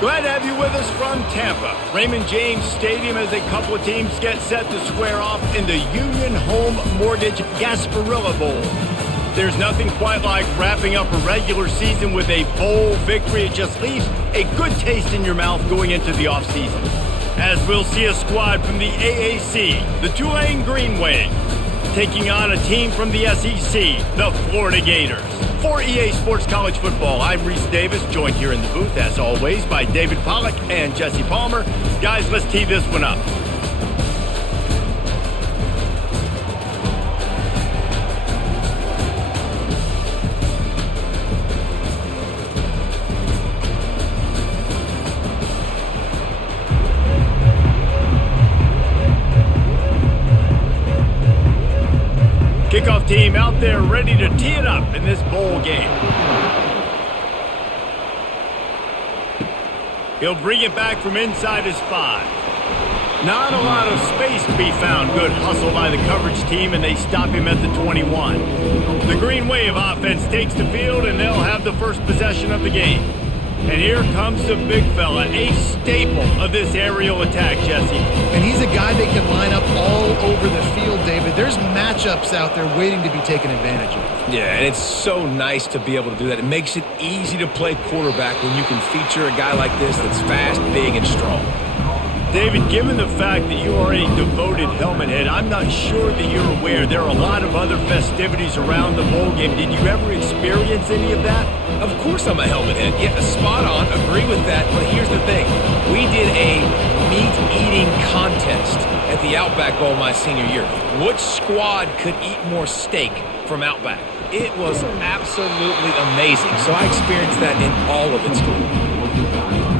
Glad to have you with us from Tampa. Raymond James Stadium as a couple of teams get set to square off in the Union Home Mortgage Gasparilla Bowl. There's nothing quite like wrapping up a regular season with a bowl victory. It just leaves a good taste in your mouth going into the offseason. As we'll see a squad from the AAC, the Tulane Green Wave, taking on a team from the SEC, the Florida Gators. For EA Sports College Football, I'm Reese Davis, joined here in the booth, as always, by David Pollack and Jesse Palmer. Guys, let's tee this one up. Kickoff team out there ready to tee it up in this bowl game. He'll bring it back from inside his 5. Not a lot of space to be found. Good hustle by the coverage team, and they stop him at the 21. The Green Wave offense takes the field, and they'll have the first possession of the game. And here comes the big fella, a staple of this aerial attack, Jesse. And he's a guy they can line up all over the field, David. There's matchups out there waiting to be taken advantage of. Yeah, and it's so nice to be able to do that. It makes it easy to play quarterback when you can feature a guy like this that's fast, big, and strong. David, given the fact that you are a devoted helmet head, I'm not sure that you're aware there are a lot of other festivities around the bowl game. Did you ever experience any of that? Of course I'm a helmet head. Yeah, spot on. Agree with that. But here's the thing. We did a meat-eating contest at the Outback Bowl my senior year. Which squad could eat more steak from Outback? It was absolutely amazing. So I experienced that in all of its glory.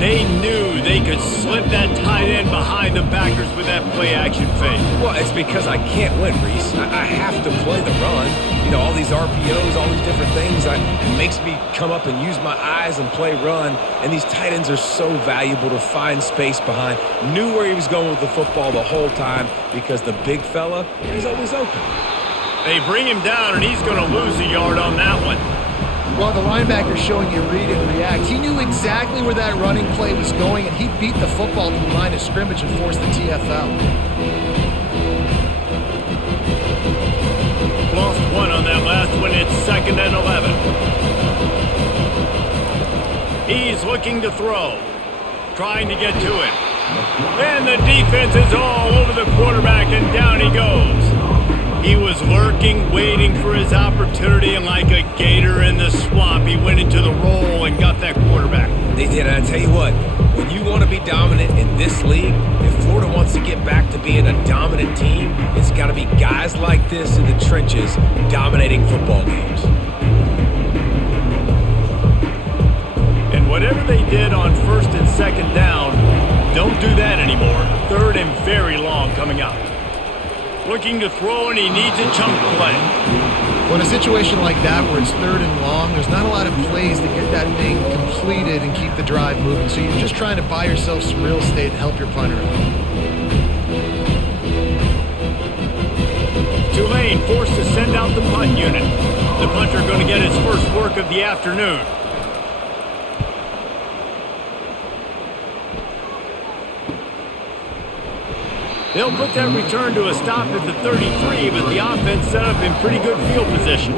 They knew they could slip that tight end behind the backers with that play-action fake. Well, it's because I can't win, Reese. I have to play the run. You know, all these RPOs, all these different things. It makes me come up and use my eyes and play run. And these tight ends are so valuable to find space behind. Knew where he was going with the football the whole time because the big fella is always open. They bring him down, and he's going to lose a yard on that one. Well, the linebacker's showing you read and react. He knew exactly where that running play was going, and he beat the football to the line of scrimmage and forced the TFL. Lost one on that last one. It's 2nd and 11. He's looking to throw, trying to get to it. And the defense is all over the quarterback, and down he goes. He was lurking, waiting for his opportunity, and like a gator in the swamp, he went into the roll and got that quarterback. They did, and I tell you what, when you want to be dominant in this league, if Florida wants to get back to being a dominant team, it's got to be guys like this in the trenches dominating football games. And whatever they did on 1st and 2nd down, don't do that anymore. 3rd and very long coming up. Looking to throw, and he needs a chunk play. Well, in a situation like that where it's 3rd and long, there's not a lot of plays to get that thing completed and keep the drive moving. So you're just trying to buy yourself some real estate and help your punter out. Tulane forced to send out the punt unit. The punter going to get his first work of the afternoon. They'll put that return to a stop at the 33, but the offense set up in pretty good field position.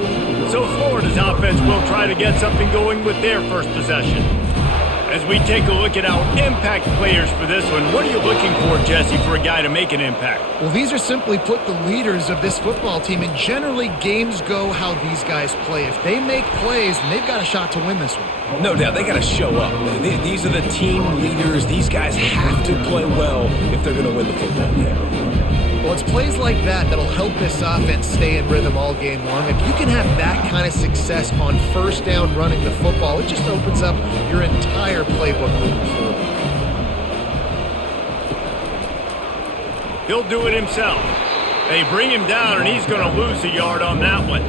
So Florida's offense will try to get something going with their first possession. As we take a look at our impact players for this one, what are you looking for, Jesse, for a guy to make an impact? Well, these are simply put the leaders of this football team, and generally games go how these guys play. If they make plays, then they've got a shot to win this one. No doubt, they got to show up. These are the team leaders. These guys have to play well if they're going to win the football game. Well, it's plays like that that'll help this offense stay in rhythm all game long. If you can have that kind of success on 1st down running the football, it just opens up your entire playbook moving forward. He'll do it himself. They bring him down, and he's going to lose a yard on that one.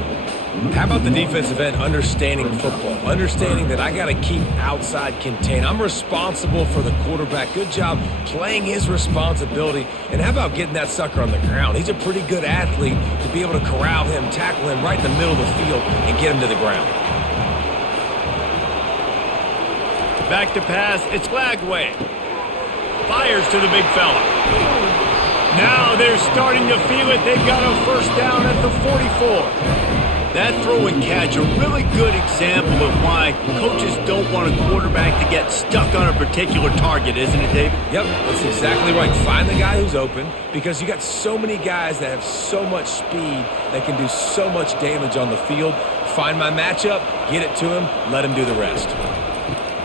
How about the defensive end understanding football, understanding that I got to keep outside contained. I'm responsible for the quarterback. Good job playing his responsibility. And how about getting that sucker on the ground? He's a pretty good athlete to be able to corral him, tackle him right in the middle of the field, and get him to the ground. Back to pass. It's Lagway. Fires to the big fella. Now they're starting to feel it. They've got a first down at the 44. That throw and catch, a really good example of why coaches don't want a quarterback to get stuck on a particular target, isn't it, David? Yep, that's exactly right. Find the guy who's open because you got so many guys that have so much speed that can do so much damage on the field. Find my matchup, get it to him, let him do the rest.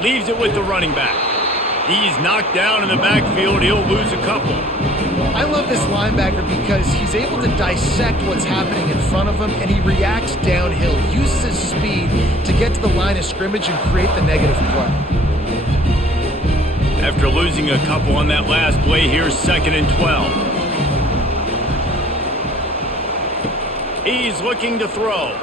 Leaves it with the running back. He's knocked down in the backfield. He'll lose a couple. I love this linebacker because he's able to dissect what's happening in front of him, and he reacts downhill, uses his speed to get to the line of scrimmage and create the negative play. After losing a couple on that last play, here's 2nd and 12. He's looking to throw.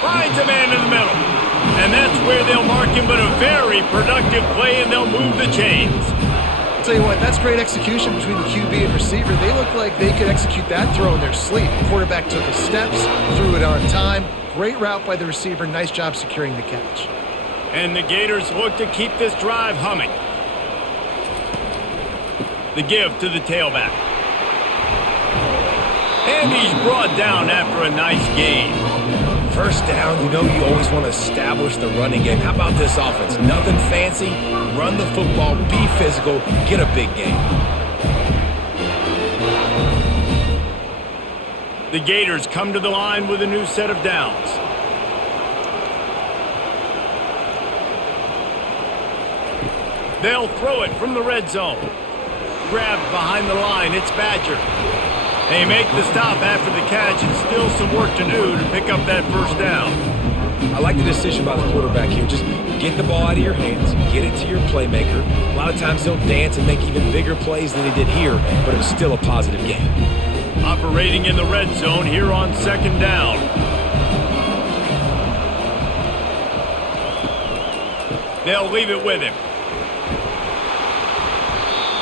Finds a man in the middle. And that's where they'll mark him, but a very productive play, and they'll move the chains. I'll tell you what, that's great execution between the QB and receiver. They look like they could execute that throw in their sleep. The quarterback took his steps, threw it on time. Great route by the receiver. Nice job securing the catch. And the Gators look to keep this drive humming. The give to the tailback. And he's brought down after a nice gain. First down, you know you always want to establish the running game. How about this offense? Nothing fancy. Run the football, be physical, get a big gain. The Gators come to the line with a new set of downs. They'll throw it from the red zone. Grabbed behind the line, it's Badger. They make the stop after the catch, and still some work to do to pick up that first down. I like the decision by the quarterback here. Just get the ball out of your hands, get it to your playmaker. A lot of times he'll dance and make even bigger plays than he did here, but it was still a positive game. Operating in the red zone here on 2nd down. They'll leave it with him.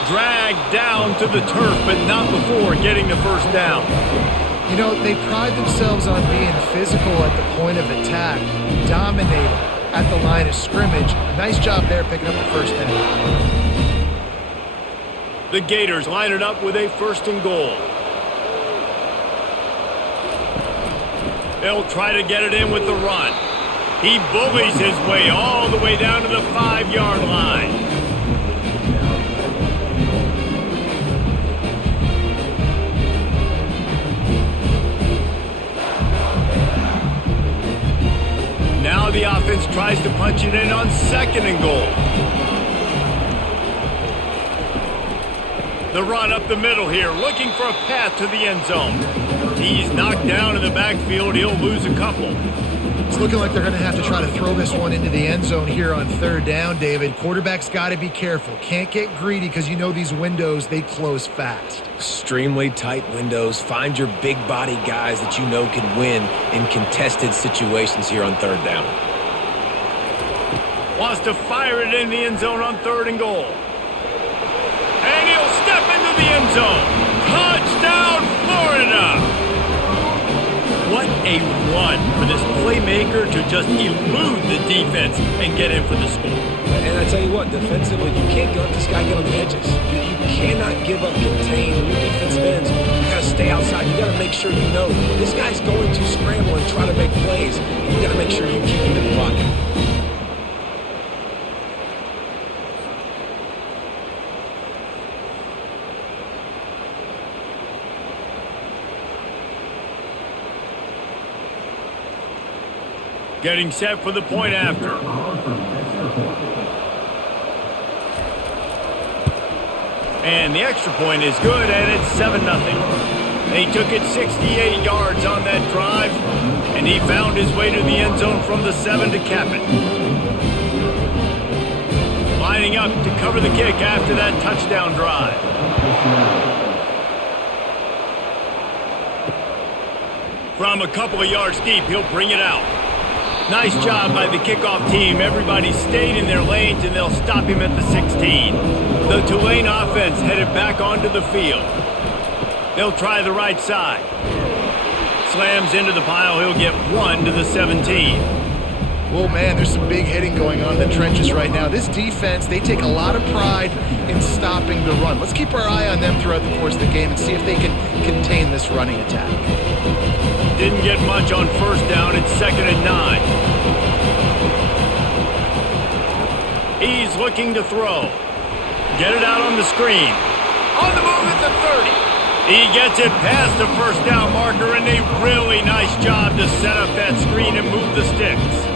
Dragged down to the turf, but not before getting the first down. You know, they pride themselves on being physical at the point of attack, dominating at the line of scrimmage. Nice job there picking up the first down. The Gators line it up with a 1st and goal. They'll try to get it in with the run. He bullies his way all the way down to the 5-yard line. Now the offense tries to punch it in on 2nd and goal. The run up the middle here, looking for a path to the end zone. He's knocked down in the backfield. He'll lose a couple. It's looking like they're going to have to try to throw this one into the end zone here on 3rd down, David. Quarterback's got to be careful. Can't get greedy because you know these windows, they close fast. Extremely tight windows. Find your big body guys that you know can win in contested situations here on 3rd down. Wants to fire it in the end zone on 3rd and goal. And he'll step into the end zone. Touchdown, Florida! What a run for this playmaker to just elude the defense and get in for the score. And I tell you what, defensively, you can't let this guy get on the edges. You cannot give up contain your defensive ends. You got to stay outside. You got to make sure you know this guy's going to scramble and try to make plays. And you got to make sure you keep him in the pocket. Getting set for the point after. And the extra point is good, and it's 7-0. They took it 68 yards on that drive, and he found his way to the end zone from the 7 to cap it. Lining up to cover the kick after that touchdown drive. From a couple of yards deep, he'll bring it out. Nice job by the kickoff team. Everybody stayed in their lanes, and they'll stop him at the 16. The Tulane offense headed back onto the field. They'll try the right side. Slams into the pile. He'll get 1 to the 17. Oh, man, there's some big hitting going on in the trenches right now. This defense, they take a lot of pride in stopping the run. Let's keep our eye on them throughout the course of the game and see if they can contain this running attack. Didn't get much on first down. It's 2nd and 9. He's looking to throw. Get it out on the screen. On the move at the 30. He gets it past the first down marker, and a really nice job to set up that screen and move the sticks.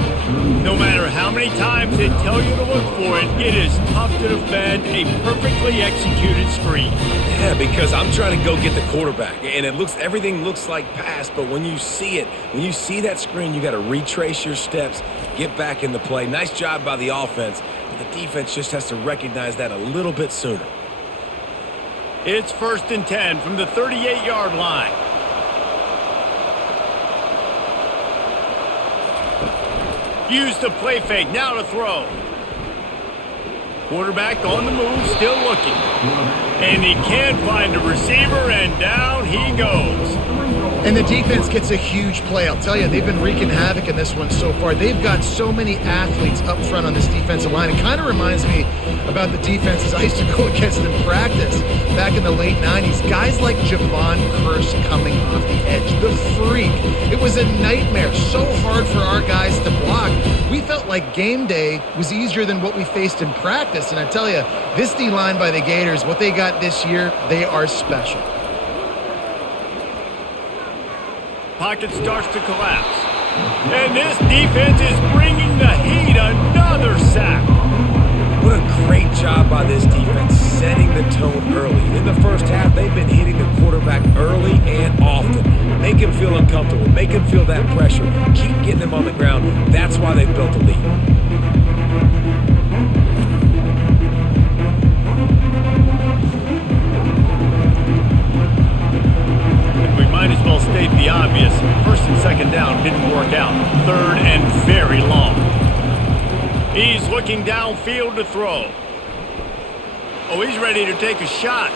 No matter how many times they tell you to look for it, it is tough to defend a perfectly executed screen. Yeah, because I'm trying to go get the quarterback, and everything looks like pass, but when you see it, when you see that screen, you got to retrace your steps, get back in the play. Nice job by the offense, but the defense just has to recognize that a little bit sooner. It's 1st and 10 from the 38-yard line. Use the play fake, now to throw. Quarterback on the move, still looking. And he can't find a receiver, and down he goes. And the defense gets a huge play. I'll tell you, they've been wreaking havoc in this one so far. They've got so many athletes up front on this defensive line. It kind of reminds me about the defenses I used to go against in practice back in the late 90s. Guys like Javon Curse coming off the edge. The freak. It was a nightmare. So hard for our guys to block. We felt like game day was easier than what we faced in practice. And I tell you, this D-line by the Gators, what they got this year, they are special. Pocket starts to collapse. And this defense is bringing the heat. Another sack. What a great job by this defense setting the tone early. In the first half, they've been hitting the quarterback early and often. Make him feel uncomfortable. Make him feel that pressure. Keep getting him on the ground. That's why they've built a lead. Might as well state the obvious. 1st and 2nd down didn't work out. 3rd and very long. He's looking downfield to throw. Oh, he's ready to take a shot.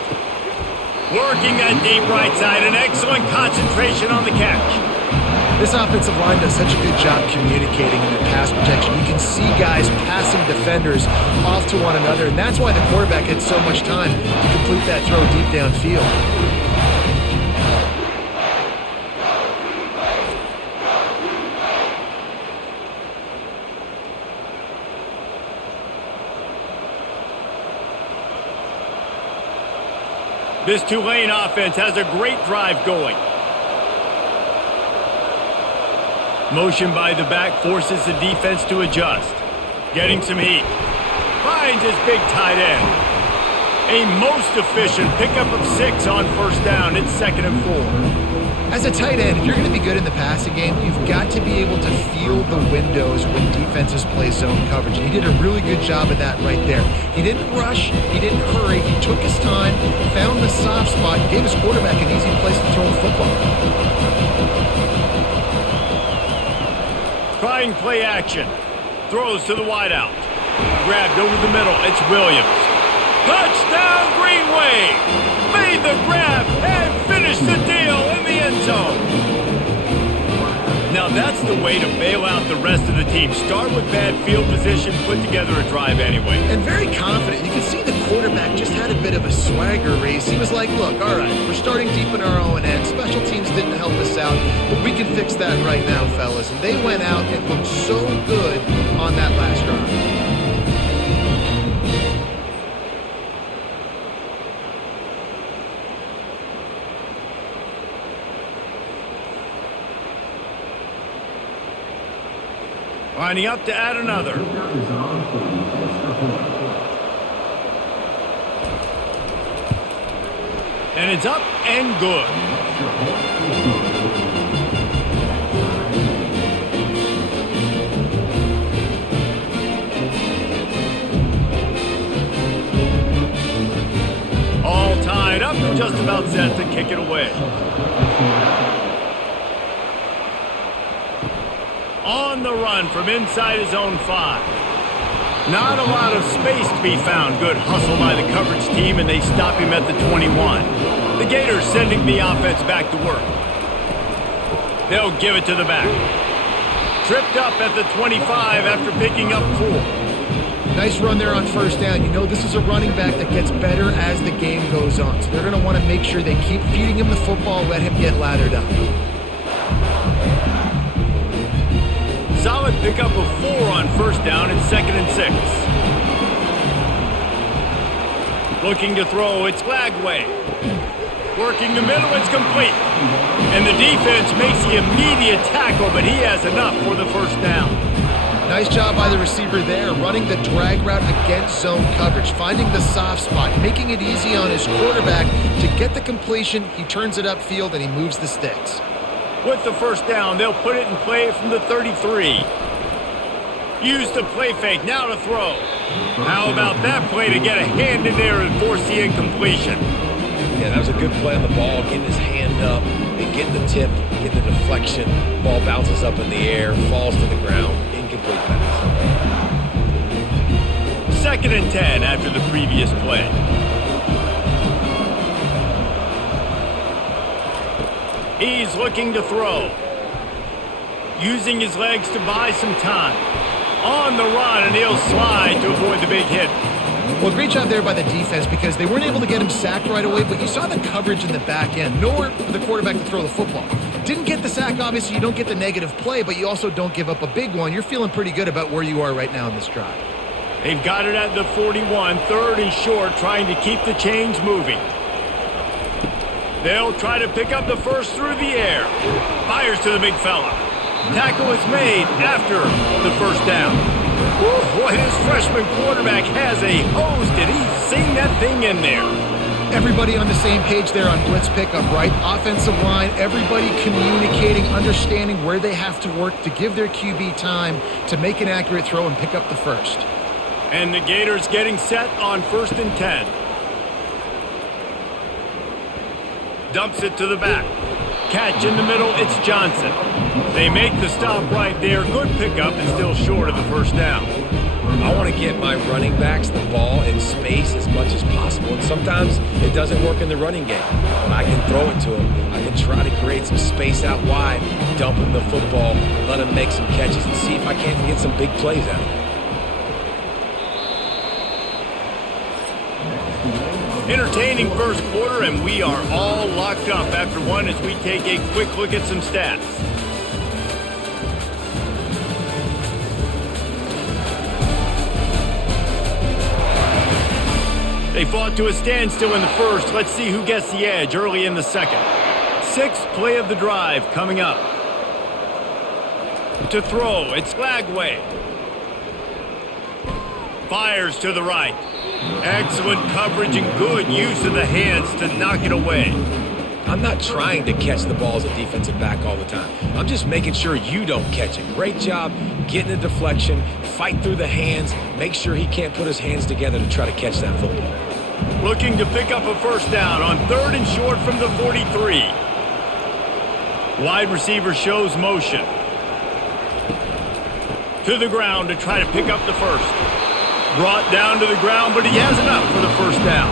Working that deep right side. An excellent concentration on the catch. This offensive line does such a good job communicating in their pass protection. You can see guys passing defenders off to one another, and that's why the quarterback had so much time to complete that throw deep downfield. This Tulane offense has a great drive going. Motion by the back forces the defense to adjust. Getting some heat. Finds his big tight end. A most efficient pickup of 6 on first down. It's 2nd and 4. As a tight end, if you're going to be good in the passing game, you've got to be able to feel the windows when defenses play zone coverage. And he did a really good job of that right there. He didn't rush. He didn't hurry. He took his time, found the soft spot, and gave his quarterback an easy place to throw the football. Trying play action. Throws to the wideout. Grabbed over the middle. It's Williams. Touchdown Green Wave! Made the grab and finished the deal in the end zone. Now that's the way to bail out the rest of the team. Start with bad field position, put together a drive anyway. And very confident. You can see the quarterback just had a bit of a swagger race. He was like, look, all right, we're starting deep in our own end. Special teams didn't help us out, but we can fix that right now, fellas. And they went out and looked so good on that last drive. Lining up to add another. And it's up and good. All tied up and just about set to kick it away. On the run from inside his own 5. Not a lot of space to be found. Good hustle by the coverage team, and they stop him at the 21. The Gators sending the offense back to work. They'll give it to the back. Tripped up at the 25 after picking up 4. Nice run there on first down. You know this is a running back that gets better as the game goes on. So they're going to want to make sure they keep feeding him the football, let him get laddered up. Solid pickup of 4 on first down and 2nd and 6. Looking to throw, it's Lagway. Working the middle, it's complete. And the defense makes the immediate tackle, but he has enough for the first down. Nice job by the receiver there, running the drag route against zone coverage, finding the soft spot, making it easy on his quarterback to get the completion. He turns it upfield, and he moves the sticks. With the first down, they'll put it in play from the 33. Use the play fake, now to throw. How about that play to get a hand in there and force the incompletion? Yeah, that was a good play on the ball, getting his hand up, and getting the tip, getting the deflection. Ball bounces up in the air, falls to the ground, incomplete pass. 2nd and 10 after the previous play. He's looking to throw. Using his legs to buy some time. On the run, and he'll slide to avoid the big hit. Well, great job there by the defense because they weren't able to get him sacked right away, but you saw the coverage in the back end. Nowhere for the quarterback to throw the football. Didn't get the sack, obviously. You don't get the negative play, but you also don't give up a big one. You're feeling pretty good about where you are right now in this drive. They've got it at the 41, 3rd and short, trying to keep the chains moving. They'll try to pick up the first through the air. Fires to the big fella. Tackle is made after the first down. Woo, boy, his freshman quarterback has a hose. Did he sing that thing in there? Everybody on the same page there on blitz pickup, right? Offensive line, everybody communicating, understanding where they have to work to give their QB time to make an accurate throw and pick up the first. And the Gators getting set on 1st and 10. Dumps it to the back. Catch in the middle, it's Johnson. They make the stop right there. Good pickup and still short of the first down. I want to get my running backs the ball in space as much as possible. And sometimes it doesn't work in the running game. But I can throw it to them. I can try to create some space out wide, dump him the football, let him make some catches, and see if I can't get some big plays out of it. Entertaining first quarter, and we are all locked up after one as we take a quick look at some stats. They fought to a standstill in the first. Let's see who gets the edge early in the second. 6th play of the drive coming up. To throw, it's Lagway. Fires to the right. Excellent coverage and good use of the hands to knock it away. I'm not trying to catch the ball as a defensive back all the time. I'm just making sure you don't catch it. Great job getting the deflection, fight through the hands, make sure he can't put his hands together to try to catch that football. Looking to pick up a first down on 3rd and short from the 43. Wide receiver shows motion. To the ground to try to pick up the first. Brought down to the ground, but he has enough for the first down.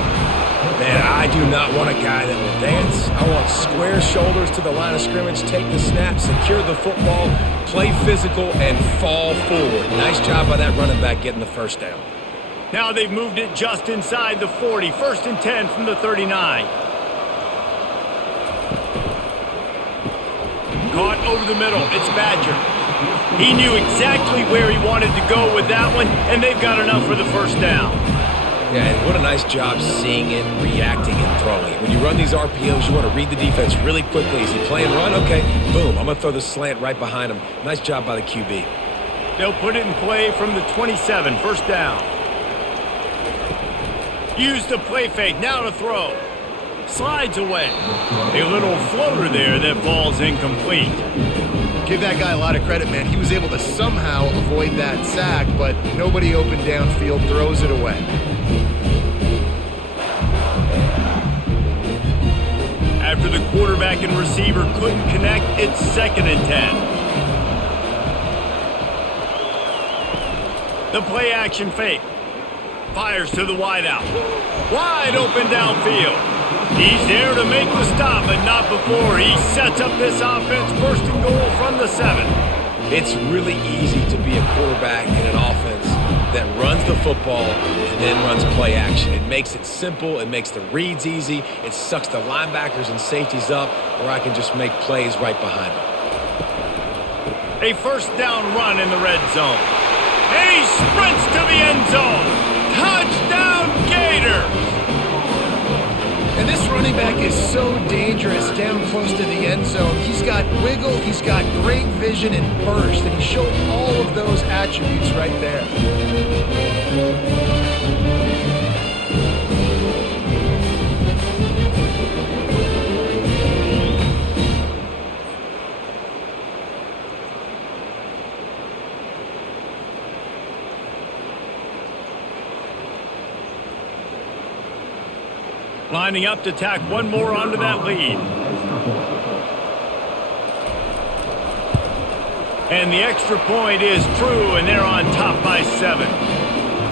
Man, I do not want a guy that will dance. I want square shoulders to the line of scrimmage, take the snap, secure the football, play physical, and fall forward. Nice job by that running back getting the first down. Now they've moved it just inside the 40. 1st and 10 from the 39. Caught over the middle. It's Badger. He knew exactly where he wanted to go with that one, and they've got enough for the first down. Yeah, and what a nice job seeing it, reacting, and throwing it. When you run these RPOs, you want to read the defense really quickly. Is he playing run? Okay, boom. I'm going to throw the slant right behind him. Nice job by the QB. They'll put it in play from the 27. First down. Use the play fake. Now to throw. Slides away. A little floater there that falls incomplete. Give that guy a lot of credit, man. He was able to somehow avoid that sack, but nobody open downfield, throws it away. After the quarterback and receiver couldn't connect, it's 2nd and 10. The play action fake. Fires to the wideout. Wide open downfield. He's there to make the stop, but not before. He sets up this offense 1st and goal from the 7. It's really easy to be a quarterback in an offense that runs the football and then runs play action. It makes it simple. It makes the reads easy. It sucks the linebackers and safeties up, or I can just make plays right behind them. A first down run in the red zone. And he sprints to the end zone. Touchdown Gators! And this running back is so dangerous down close to the end zone. He's got wiggle, he's got great vision and burst, and he showed all of those attributes right there. Lining up to tack one more onto that lead. And the extra point is true, and they're on top by 7.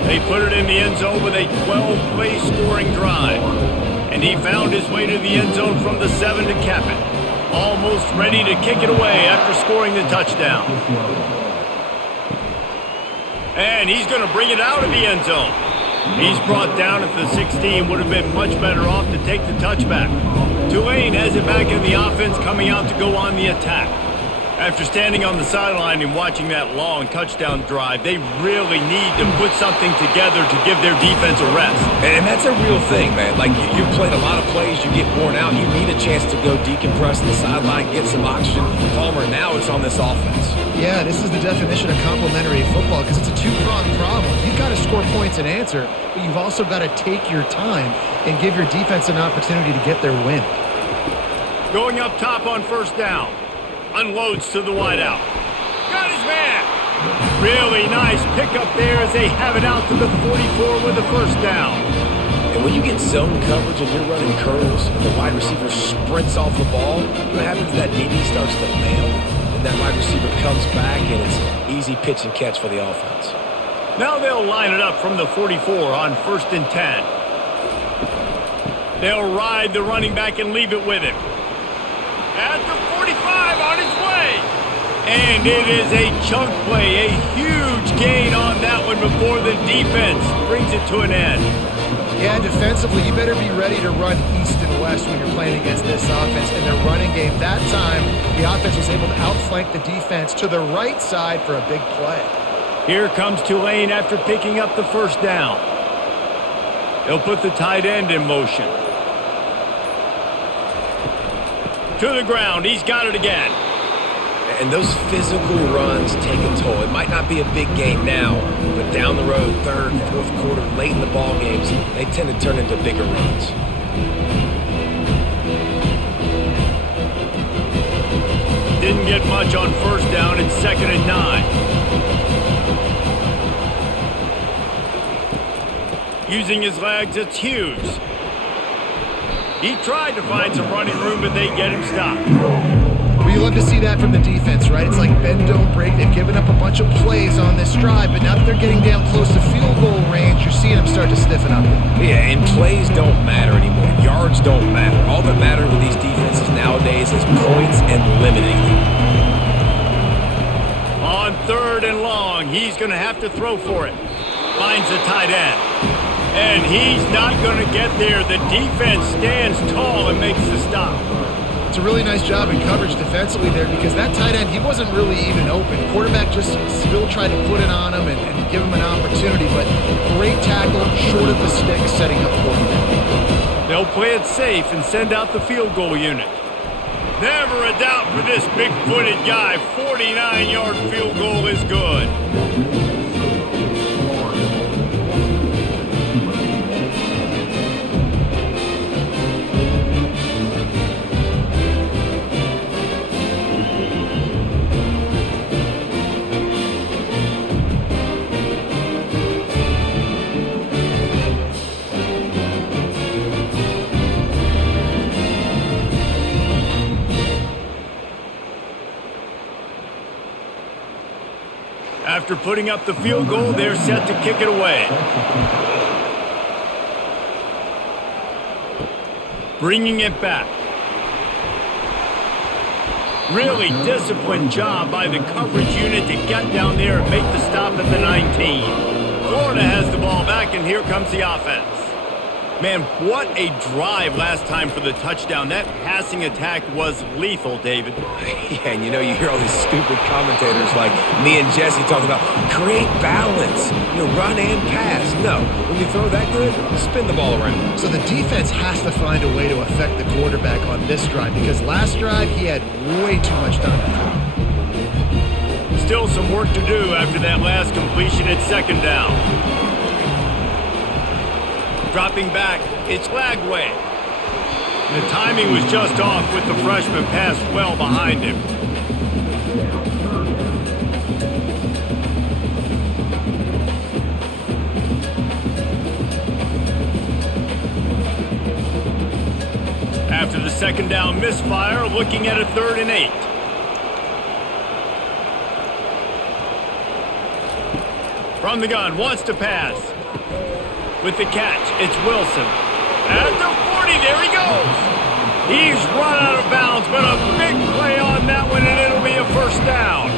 They put it in the end zone with a 12-play scoring drive. And he found his way to the end zone from the 7 to cap it. Almost ready to kick it away after scoring the touchdown. And he's going to bring it out of the end zone. He's brought down at the 16. Would have been much better off to take the touchback. Tulane has it back in the offense, coming out to go on the attack. After standing on the sideline and watching that long touchdown drive, they really need to put something together to give their defense a rest. And that's a real thing, man. Like, you played a lot of plays, you get worn out, you need a chance to go decompress on the sideline, get some oxygen. Palmer, now it's on this offense. Yeah, this is the definition of complementary football because it's a two-pronged problem. You've got to score points and answer, but you've also got to take your time and give your defense an opportunity to get their win. Going up top on first down. Unloads to the wideout. Got his man. Really nice pickup there as they have it out to the 44 with the first down. And when you get zone coverage and you're running curls and the wide receiver sprints off the ball, what happens is that DB starts to bail, and that wide receiver comes back, and it's easy pitch and catch for the offense. Now they'll line it up from the 44 on 1st and 10. They'll ride the running back and leave it with him. At the 45 on his way. And it is a chunk play, a huge gain on that one before the defense brings it to an end. Yeah, defensively, you better be ready to run east and west when you're playing against this offense. In their running game, that time, the offense was able to outflank the defense to the right side for a big play. Here comes Tulane after picking up the first down. They'll put the tight end in motion. To the ground. He's got it again. And those physical runs take a toll. It might not be a big game now, but down the road, 3rd, 4th quarter, late in the ball games, they tend to turn into bigger runs. Didn't get much on first down. It's 2nd and 9. Using his legs, it's Hughes. He tried to find some running room, but they get him stopped. Well, you love to see that from the defense, right? It's like bend, don't break. They've given up a bunch of plays on this drive, but now that they're getting down close to field goal range, you're seeing them start to stiffen up. Yeah, and plays don't matter anymore. Yards don't matter. All that matters with these defenses nowadays is points and limiting them. On 3rd and long, he's going to have to throw for it. Finds the tight end. And he's not going to get there. The defense stands tall and makes the stop. It's a really nice job in coverage defensively there because that tight end, he wasn't really even open. The quarterback just still tried to put it on him and give him an opportunity, but great tackle, short of the stick, setting up for him. They'll play it safe and send out the field goal unit. Never a doubt for this big-footed guy. 49-yard field goal is good. After putting up the field goal, they're set to kick it away. Bringing it back. Really disciplined job by the coverage unit to get down there and make the stop at the 19. Florida has the ball back, and here comes the offense. Man, what a drive last time for the touchdown. That passing attack was lethal, David. Yeah, and you hear all these stupid commentators like me and Jesse talking about create balance, run and pass. No, when you throw that good, spin the ball around. So the defense has to find a way to affect the quarterback on this drive because last drive he had way too much time to throw. Still some work to do after that last completion at second down. Dropping back, it's Lagway. The timing was just off with the freshman pass well behind him. After the second down misfire, looking at a 3rd and 8. From the gun, wants to pass. With the catch, it's Wilson. At the 40, there he goes. He's run out of bounds, but a big play on that one, and it'll be a first down.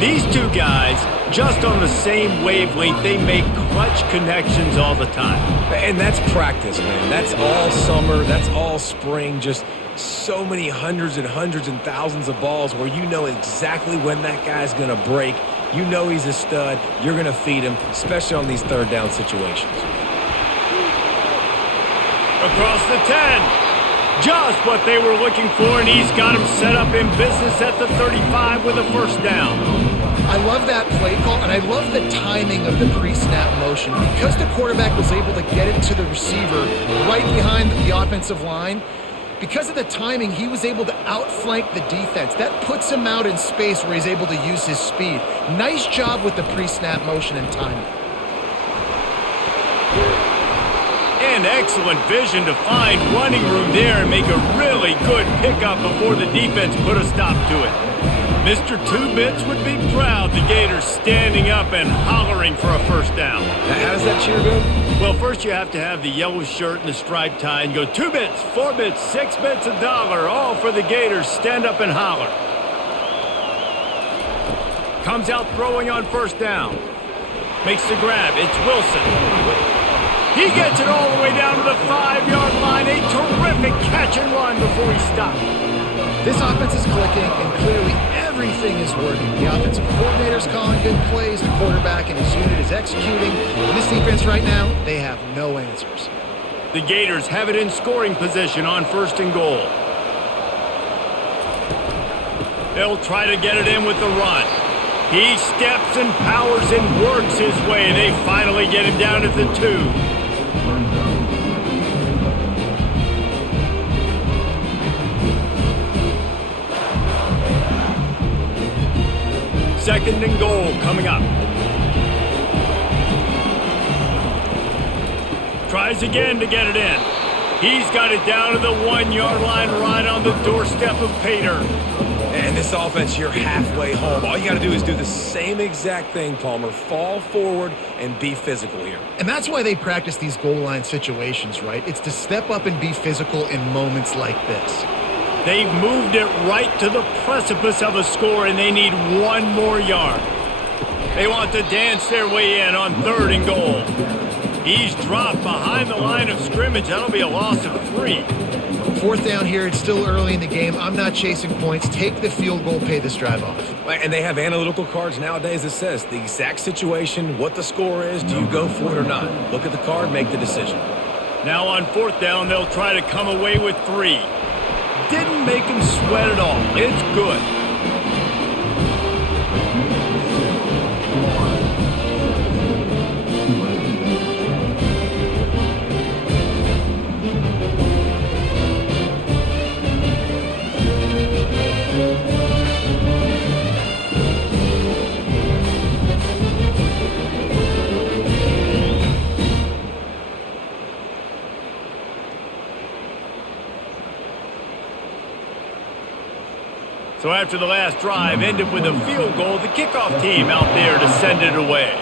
These two guys, just on the same wavelength, they make clutch connections all the time. And that's practice, man. That's all summer. That's all spring. Just so many hundreds and thousands of balls where you know exactly when that guy's going to break. You know he's a stud. You're going to feed him, especially on these 3rd down situations. Across the 10. Just what they were looking for, and he's got him set up in business at the 35 with a first down. I love that play call, and I love the timing of the pre-snap motion. Because the quarterback was able to get it to the receiver right behind the offensive line, because of the timing, he was able to outflank the defense. That puts him out in space where he's able to use his speed. Nice job with the pre-snap motion and timing. And excellent vision to find running room there and make a really good pickup before the defense put a stop to it. Mr. Two Bits would be proud. The Gators standing up and hollering for a first down. Now, how does that cheer go? Well, first you have to have the yellow shirt and the striped tie and go 2 bits, 4 bits, 6 bits, $1, all for the Gators. Stand up and holler. Comes out throwing on first down. Makes the grab. It's Wilson. He gets it all the way down to the 5-yard line. A terrific catch and run before he stopped. This offense is clicking, and clearly everything is working. The offensive coordinator's calling good plays. The quarterback and his unit is executing. And this defense right now, they have no answers. The Gators have it in scoring position on 1st and goal. They'll try to get it in with the run. He steps and powers and works his way. They finally get him down at the 2. Second and goal coming up. Tries again to get it in. He's got it down to the 1-yard line right on the doorstep of Pater. And this offense, you're halfway home. All you got to do is do the same exact thing, Palmer. Fall forward and be physical here. And that's why they practice these goal line situations, right? It's to step up and be physical in moments like this. They've moved it right to the precipice of a score, and they need 1 more yard. They want to dance their way in on 3rd and goal. He's dropped behind the line of scrimmage. That'll be a loss of 3. 4th down here. It's still early in the game. I'm not chasing points. Take the field goal, pay this drive off. And they have analytical cards nowadays that says the exact situation, what the score is, do you go for it or not? Look at the card, make the decision. Now on 4th down, they'll try to come away with 3. Didn't make him sweat at all. It's good. So after the last drive ended with a field goal, the kickoff team out there to send it away.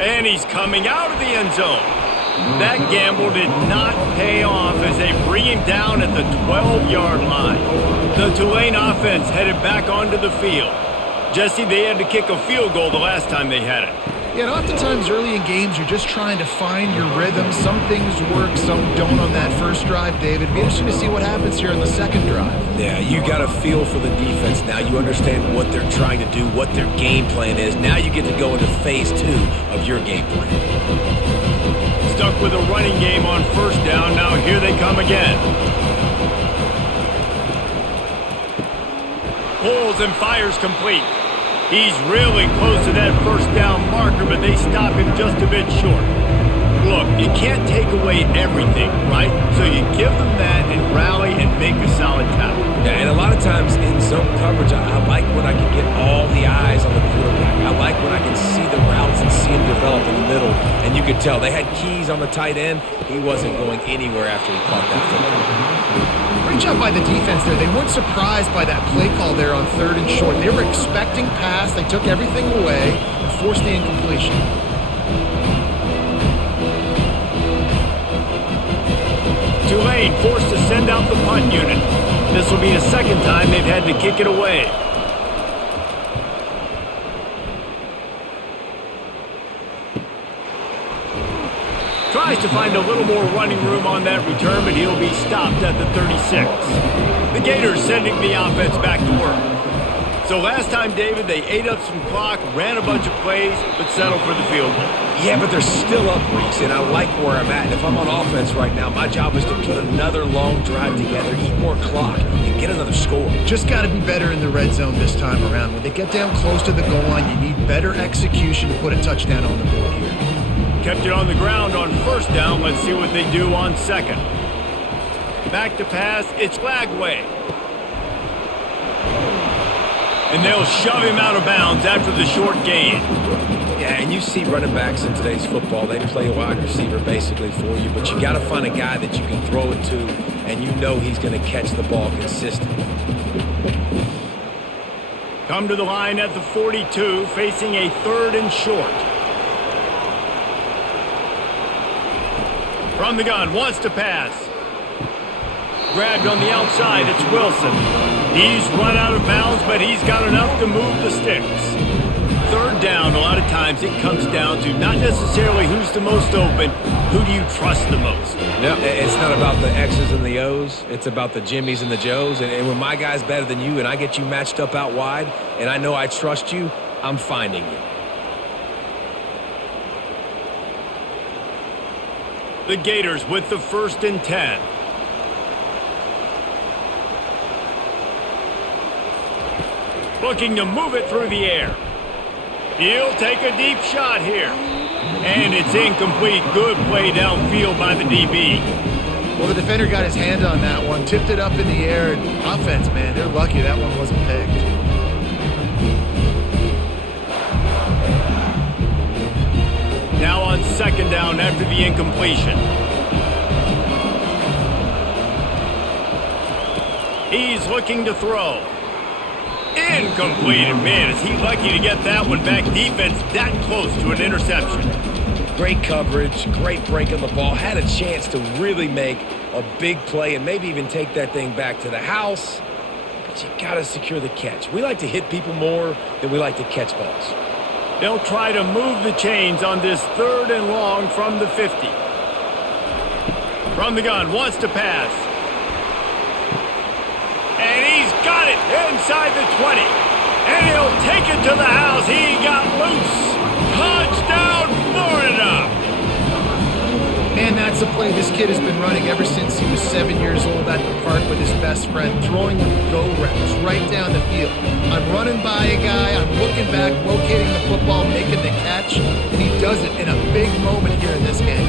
And he's coming out of the end zone. That gamble did not pay off as they bring him down at the 12-yard line. The Tulane offense headed back onto the field. Jesse, they had to kick a field goal the last time they had it. Yeah, and oftentimes early in games, you're just trying to find your rhythm. Some things work, some don't on that first drive, David. It'll be interesting to see what happens here in the second drive. Yeah, you got a feel for the defense now. You understand what they're trying to do, what their game plan is. Now you get to go into phase 2 of your game plan. Stuck with a running game on first down. Now here they come again. Pulls and fires complete. He's really close to that first down marker, but they stop him just a bit short. Look, you can't take away everything, right? So you give them that and rally and make a solid tackle. Yeah, and a lot of times in zone coverage, I like when I can get all the eyes on the quarterback. I like when I can see the routes and see him develop in the middle. And you could tell they had keys on the tight end. He wasn't going anywhere after he caught that football. Great job by the defense there. They weren't surprised by that play call there on 3rd and short. They were expecting pass. They took everything away and forced the incompletion. Tulane forced to send out the punt unit. This will be the second time they've had to kick it away. Tries to find a little more running room on that return, but he'll be stopped at the 36. The Gators sending the offense back to work. So last time, David, they ate up some clock, ran a bunch of plays, but settled for the field goal. Yeah, but they're still up, Reese, and I like where I'm at. And if I'm on offense right now, my job is to put another long drive together, eat more clock, and get another score. Just got to be better in the red zone this time around. When they get down close to the goal line, you need better execution to put a touchdown on the board here. Kept it on the ground on first down. Let's see what they do on second. Back to pass. It's Lagway. And they'll shove him out of bounds after the short gain. Yeah, and you see running backs in today's football. They play a wide receiver basically for you, but you got to find a guy that you can throw it to, and you know he's going to catch the ball consistently. Come to the line at the 42, facing a 3rd and short. From the gun, wants to pass. Grabbed on the outside, it's Wilson. He's run out of bounds, but he's got enough to move the sticks. 3rd down, a lot of times it comes down to not necessarily who's the most open, who do you trust the most? No, it's not about the X's and the O's. It's about the Jimmies and the Joes. And when my guy's better than you and I get you matched up out wide and I know I trust you, I'm finding you. The Gators with the 1st and 10. Looking to move it through the air. He'll take a deep shot here. And it's incomplete. Good play downfield by the DB. Well, the defender got his hand on that one, tipped it up in the air. And offense, man, they're lucky that one wasn't picked. Now on 2nd down after the incompletion. He's looking to throw. Incomplete. And man, is he lucky to get that one back. Defense that close to an interception. Great coverage, great break on the ball. Had a chance to really make a big play and maybe even take that thing back to the house. But you got to secure the catch. We like to hit people more than we like to catch balls. They'll try to move the chains on this 3rd and long from the 50. From the gun, wants to pass. And he's got it inside the 20. And he'll take it to the house. He got loose. Touchdown, Florida. Man, that's a play this kid has been running ever since he was 7 years old at the park with his best friend, throwing the go routes right down the field. I'm running by a guy, I'm looking back, locating the football, making the catch, and he does it in a big moment here in this game.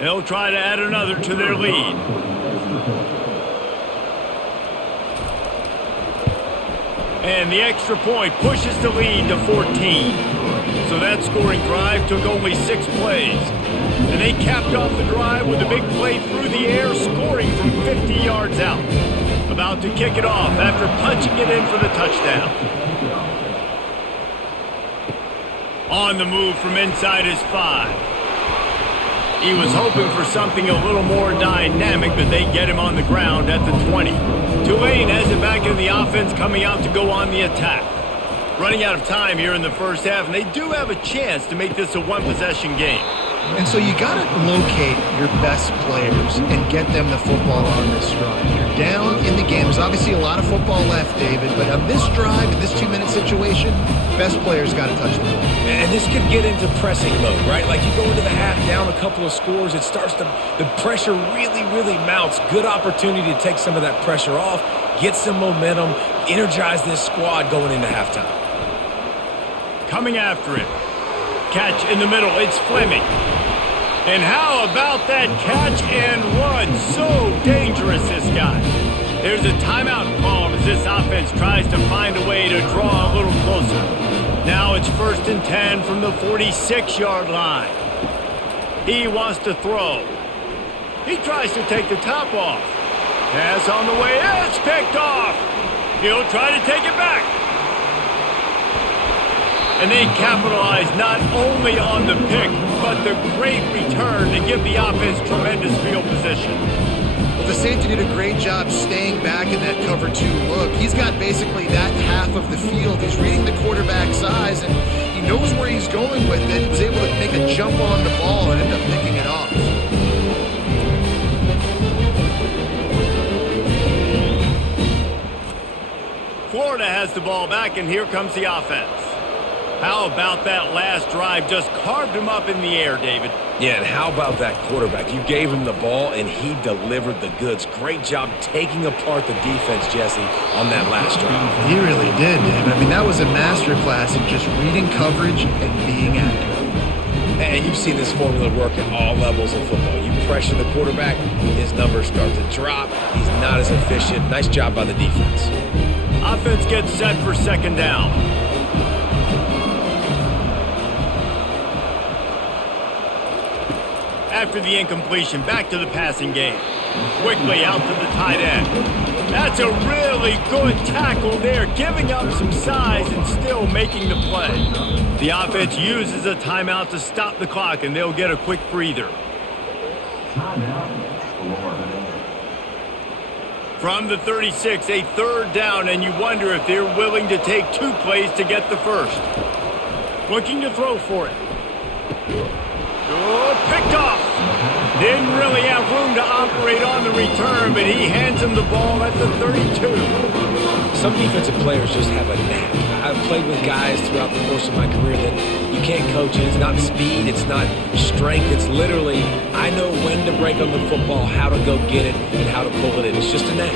They'll try to add another to their lead. And the extra point pushes the lead to 14. So that scoring drive took only 6 plays. And they capped off the drive with a big play through the air, scoring from 50 yards out. About to kick it off after punching it in for the touchdown. On the move from inside his 5. He was hoping for something a little more dynamic, but they get him on the ground at the 20. Tulane has it back in the offense, coming out to go on the attack. Running out of time here in the first half, and they do have a chance to make this a one-possession game. And so you got to locate your best players and get them the football on this drive. You're down in the game. There's obviously a lot of football left, David, but on this drive, in this 2-minute situation, best players got to touch the ball. And this could get into pressing mode, right? Like you go into the half down a couple of scores, it starts to, the pressure really mounts. Good opportunity to take some of that pressure off, get some momentum, energize this squad going into halftime. Coming after it. Catch in the middle. It's Fleming. And how about that catch and run? So dangerous, this guy. There's a timeout called as this offense tries to find a way to draw a little closer. Now it's 1st and 10 from the 46-yard line. He wants to throw. He tries to take the top off. Pass on the way. It's picked off. He'll try to take it back. And they capitalize not only on the pick, but the great return to give the offense tremendous field position. Well, the safety did a great job staying back in that cover 2 look. He's got basically that half of the field. He's reading the quarterback's eyes, and he knows where he's going with it. He was able to make a jump on the ball and end up picking it off. Florida has the ball back, and here comes the offense. How about that last drive? Just carved him up in the air, David. Yeah, and how about that quarterback? You gave him the ball, and he delivered the goods. Great job taking apart the defense, Jesse, on that last drive. He really did, David. I mean, that was a masterclass in just reading coverage and being accurate. And you've seen this formula work at all levels of football. You pressure the quarterback, his numbers start to drop. He's not as efficient. Nice job by the defense. Offense gets set for 2nd down. After the incompletion, back to the passing game. Quickly out to the tight end. That's a really good tackle there, giving up some size and still making the play. The offense uses a timeout to stop the clock, and they'll get a quick breather. From the 36, a 3rd down, and you wonder if they're willing to take 2 plays to get the first. Looking to throw for it. Oh, picked off. Didn't really have room to operate on the return, but he hands him the ball at the 32. Some defensive players just have a knack. I've played with guys throughout the course of my career that you can't coach it. It's not speed, it's not strength. It's literally, I know when to break on the football, how to go get it, and how to pull it in. It's just a knack.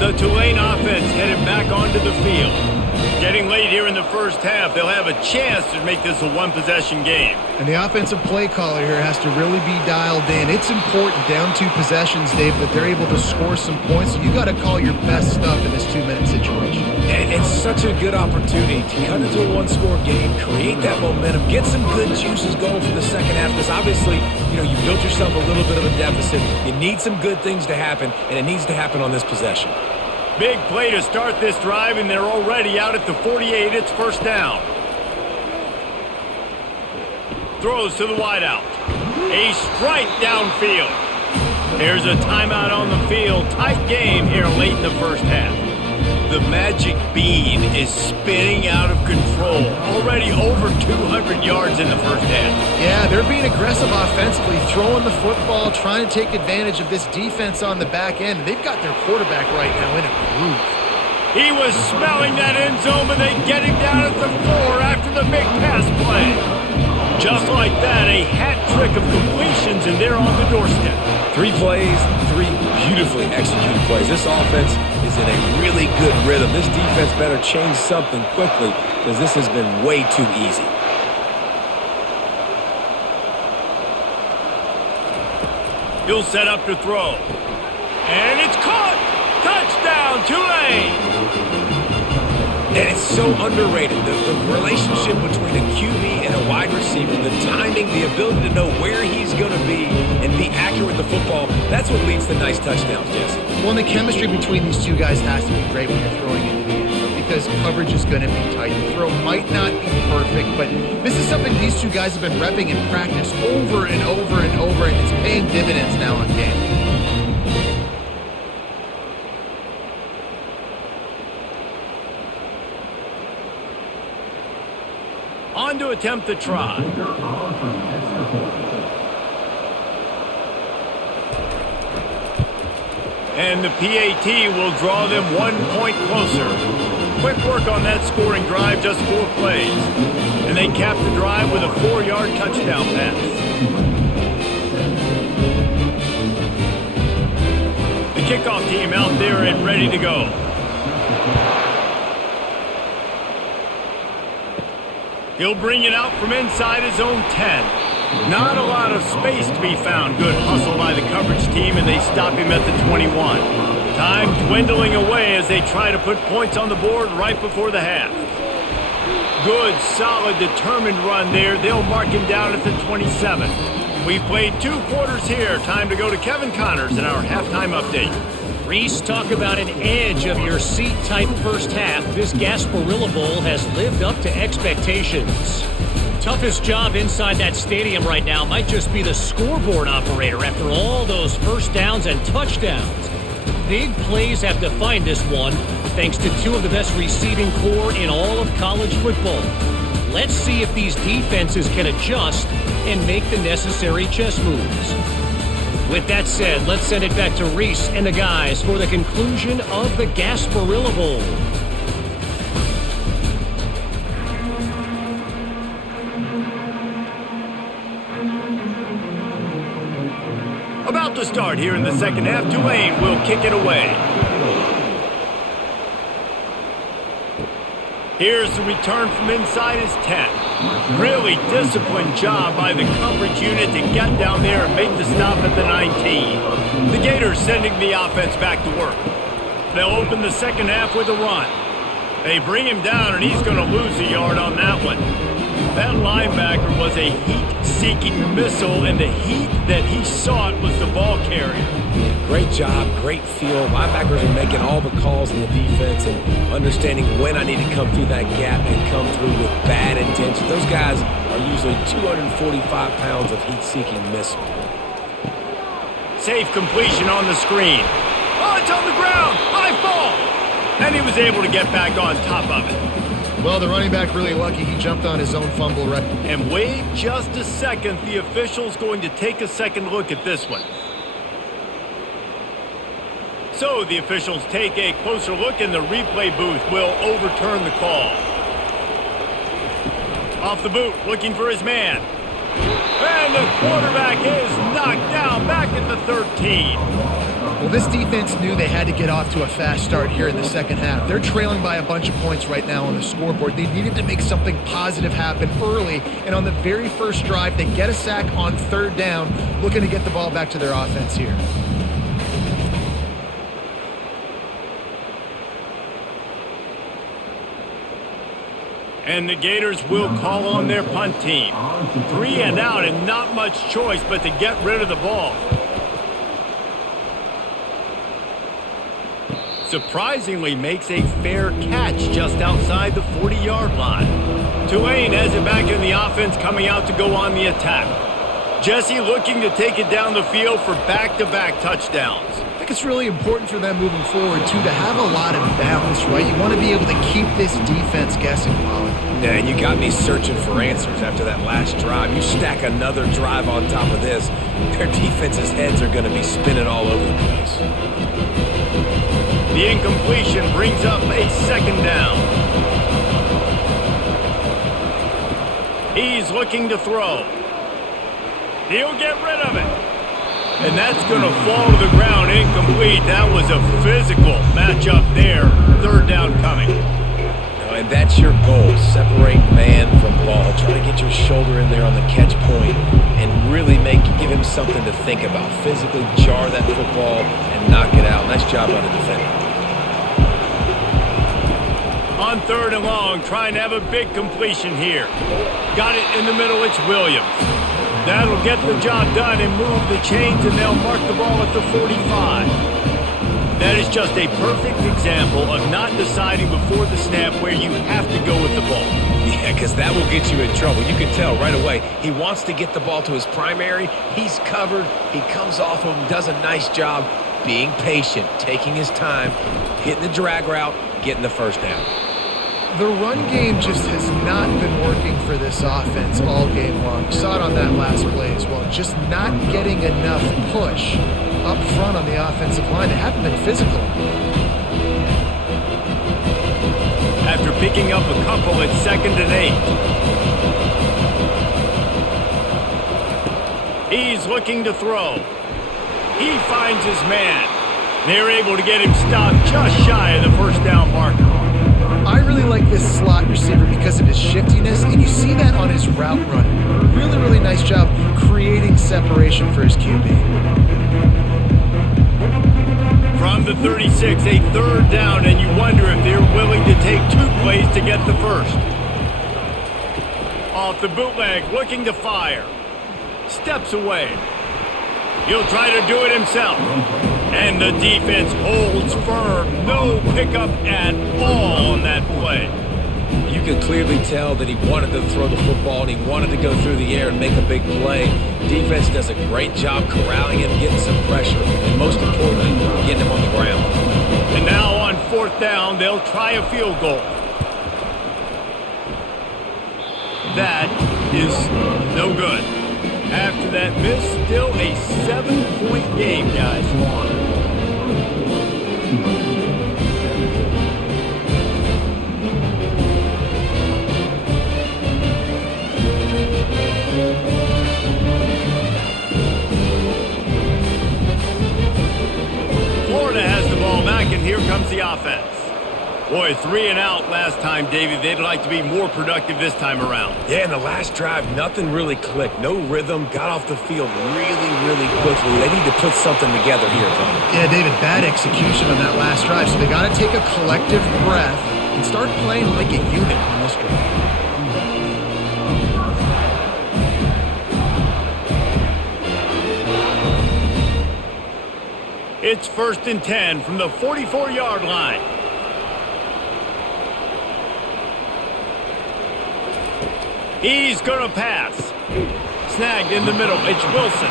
The Tulane offense headed back onto the field. Getting late here in the first half, they'll have a chance to make this a one-possession game. And the offensive play caller here has to really be dialed in. It's important down 2 possessions, Dave, that they're able to score some points. So you got to call your best stuff in this 2-minute situation. And it's such a good opportunity to cut into a 1-score game, create that momentum, get some good juices going for the second half. Because obviously, you built yourself a little bit of a deficit. You need some good things to happen, and it needs to happen on this possession. Big play to start this drive, and they're already out at the 48. It's 1st down. Throws to the wideout. A strike downfield. There's a timeout on the field. Tight game here late in the first half. The magic bean is spinning out of control. Already over 200 yards in the first half. Yeah, they're being aggressive offensively, throwing the football, trying to take advantage of this defense on the back end. They've got their quarterback right now in a groove. He was smelling that end zone, but they get him down at the 4 after the big pass play. Just like that, a hat trick of completions, and they're on the doorstep. 3 plays, 3 beautifully executed plays. This offense is in a really good rhythm. This defense better change something quickly because this has been way too easy. He'll set up to throw. And it's caught! Tulane. And it's so underrated, the relationship between a QB and a wide receiver, the timing, the ability to know where he's going to be and be accurate with the football, that's what leads to nice touchdowns, Jesse. Well, and the chemistry between these two guys has to be great when you're throwing into the end zone because coverage is going to be tight. The throw might not be perfect, but this is something these two guys have been repping in practice over and over and over, and it's paying dividends now on game. On to attempt the try. And the PAT will draw them 1 point closer. Quick work on that scoring drive, just 4 plays. And they cap the drive with a 4-yard touchdown pass. The kickoff team out there and ready to go. He'll bring it out from inside his own 10. Not a lot of space to be found. Good hustle by the coverage team, and they stop him at the 21. Time dwindling away as they try to put points on the board right before the half. Good, solid, determined run there. They'll mark him down at the 27. We've played 2 quarters here. Time to go to Kevin Connors in our halftime update. Reese, talk about an edge of your seat type first half. This Gasparilla Bowl has lived up to expectations. Toughest job inside that stadium right now might just be the scoreboard operator after all those first downs and touchdowns. Big plays have defined this one, thanks to 2 of the best receiving corps in all of college football. Let's see if these defenses can adjust and make the necessary chess moves. With that said, let's send it back to Reese and the guys for the conclusion of the Gasparilla Bowl. About to start here in the second half, Tulane will kick it away. Here's the return from inside his 10. Really disciplined job by the coverage unit to get down there and make the stop at the 19. The Gators sending the offense back to work. They'll open the second half with a run. They bring him down, and he's going to lose a yard on that one. That linebacker was a heat-seeking missile, and the heat that he sought was the ball carrier. Great job, great feel. Linebackers are making all the calls in the defense and understanding when I need to come through that gap and come through with bad intention. Those guys are usually 245 pounds of heat-seeking missile. Safe completion on the screen. Oh, it's on the ground. High ball. And he was able to get back on top of it. Well, the running back really lucky he jumped on his own fumble right. And wait just a second. The official's going to take a second look at this one. So the officials take a closer look, and the replay booth will overturn the call. Off the boot, looking for his man. And the quarterback is knocked down back at the 13. Well, this defense knew they had to get off to a fast start here in the second half. They're trailing by a bunch of points right now on the scoreboard. They needed to make something positive happen early, and on the very first drive, they get a sack on 3rd down, looking to get the ball back to their offense here. And the Gators will call on their punt team. 3 and out, and not much choice but to get rid of the ball. Surprisingly makes a fair catch just outside the 40-yard line. Tulane has it back in the offense, coming out to go on the attack. Jesse looking to take it down the field for back-to-back touchdowns. I think it's really important for them moving forward, too, to have a lot of balance, right? You want to be able to keep this defense guessing, Pollard. Yeah, and you got me searching for answers after that last drive. You stack another drive on top of this, their defense's heads are going to be spinning all over the place. The incompletion brings up a 2nd down. He's looking to throw. He'll get rid of it. And that's going to fall to the ground, incomplete. That was a physical matchup there. 3rd down coming. And that's your goal. Separate man from ball. Try to get your shoulder in there on the catch point and really give him something to think about. Physically jar that football and knock it out. Nice job by the defender. On 3rd and long, trying to have a big completion here. Got it in the middle, it's Williams. That'll get the job done and move the chains, and they'll mark the ball at the 45. That is just a perfect example of not deciding before the snap where you have to go with the ball. Yeah, because that will get you in trouble. You can tell right away. He wants to get the ball to his primary. He's covered. He comes off of him, does a nice job being patient, taking his time, hitting the drag route, getting the first down. The run game just has not been working for this offense all game long. You saw it on that last play as well. Just not getting enough push up front on the offensive line. They haven't been physical. After picking up a couple at 2nd and 8. He's looking to throw. He finds his man. They're able to get him stopped just shy of the first down marker. I really like this slot receiver because of his shiftiness, and you see that on his route running. Really, really nice job creating separation for his QB. From the 36, a 3rd down, and you wonder if they're willing to take 2 plays to get the first. Off the bootleg, looking to fire. Steps away. He'll try to do it himself. And the defense holds firm. No pickup at all on that play. You can clearly tell that he wanted to throw the football and he wanted to go through the air and make a big play. Defense does a great job corralling him, getting some pressure, and most importantly, getting him on the ground. And now on 4th down, they'll try a field goal. That is no good. After that miss, still a 7-point game, guys. Florida has the ball back, and here comes the offense. Boy, 3 and out last time, David. They'd like to be more productive this time around. Yeah, in the last drive, nothing really clicked. No rhythm, got off the field really quickly. They need to put something together here, Tony. Yeah, David, bad execution on that last drive, so they got to take a collective breath and start playing like a unit on this drive. It's 1st and 10 from the 44-yard line. He's going to pass. Snagged in the middle. It's Wilson.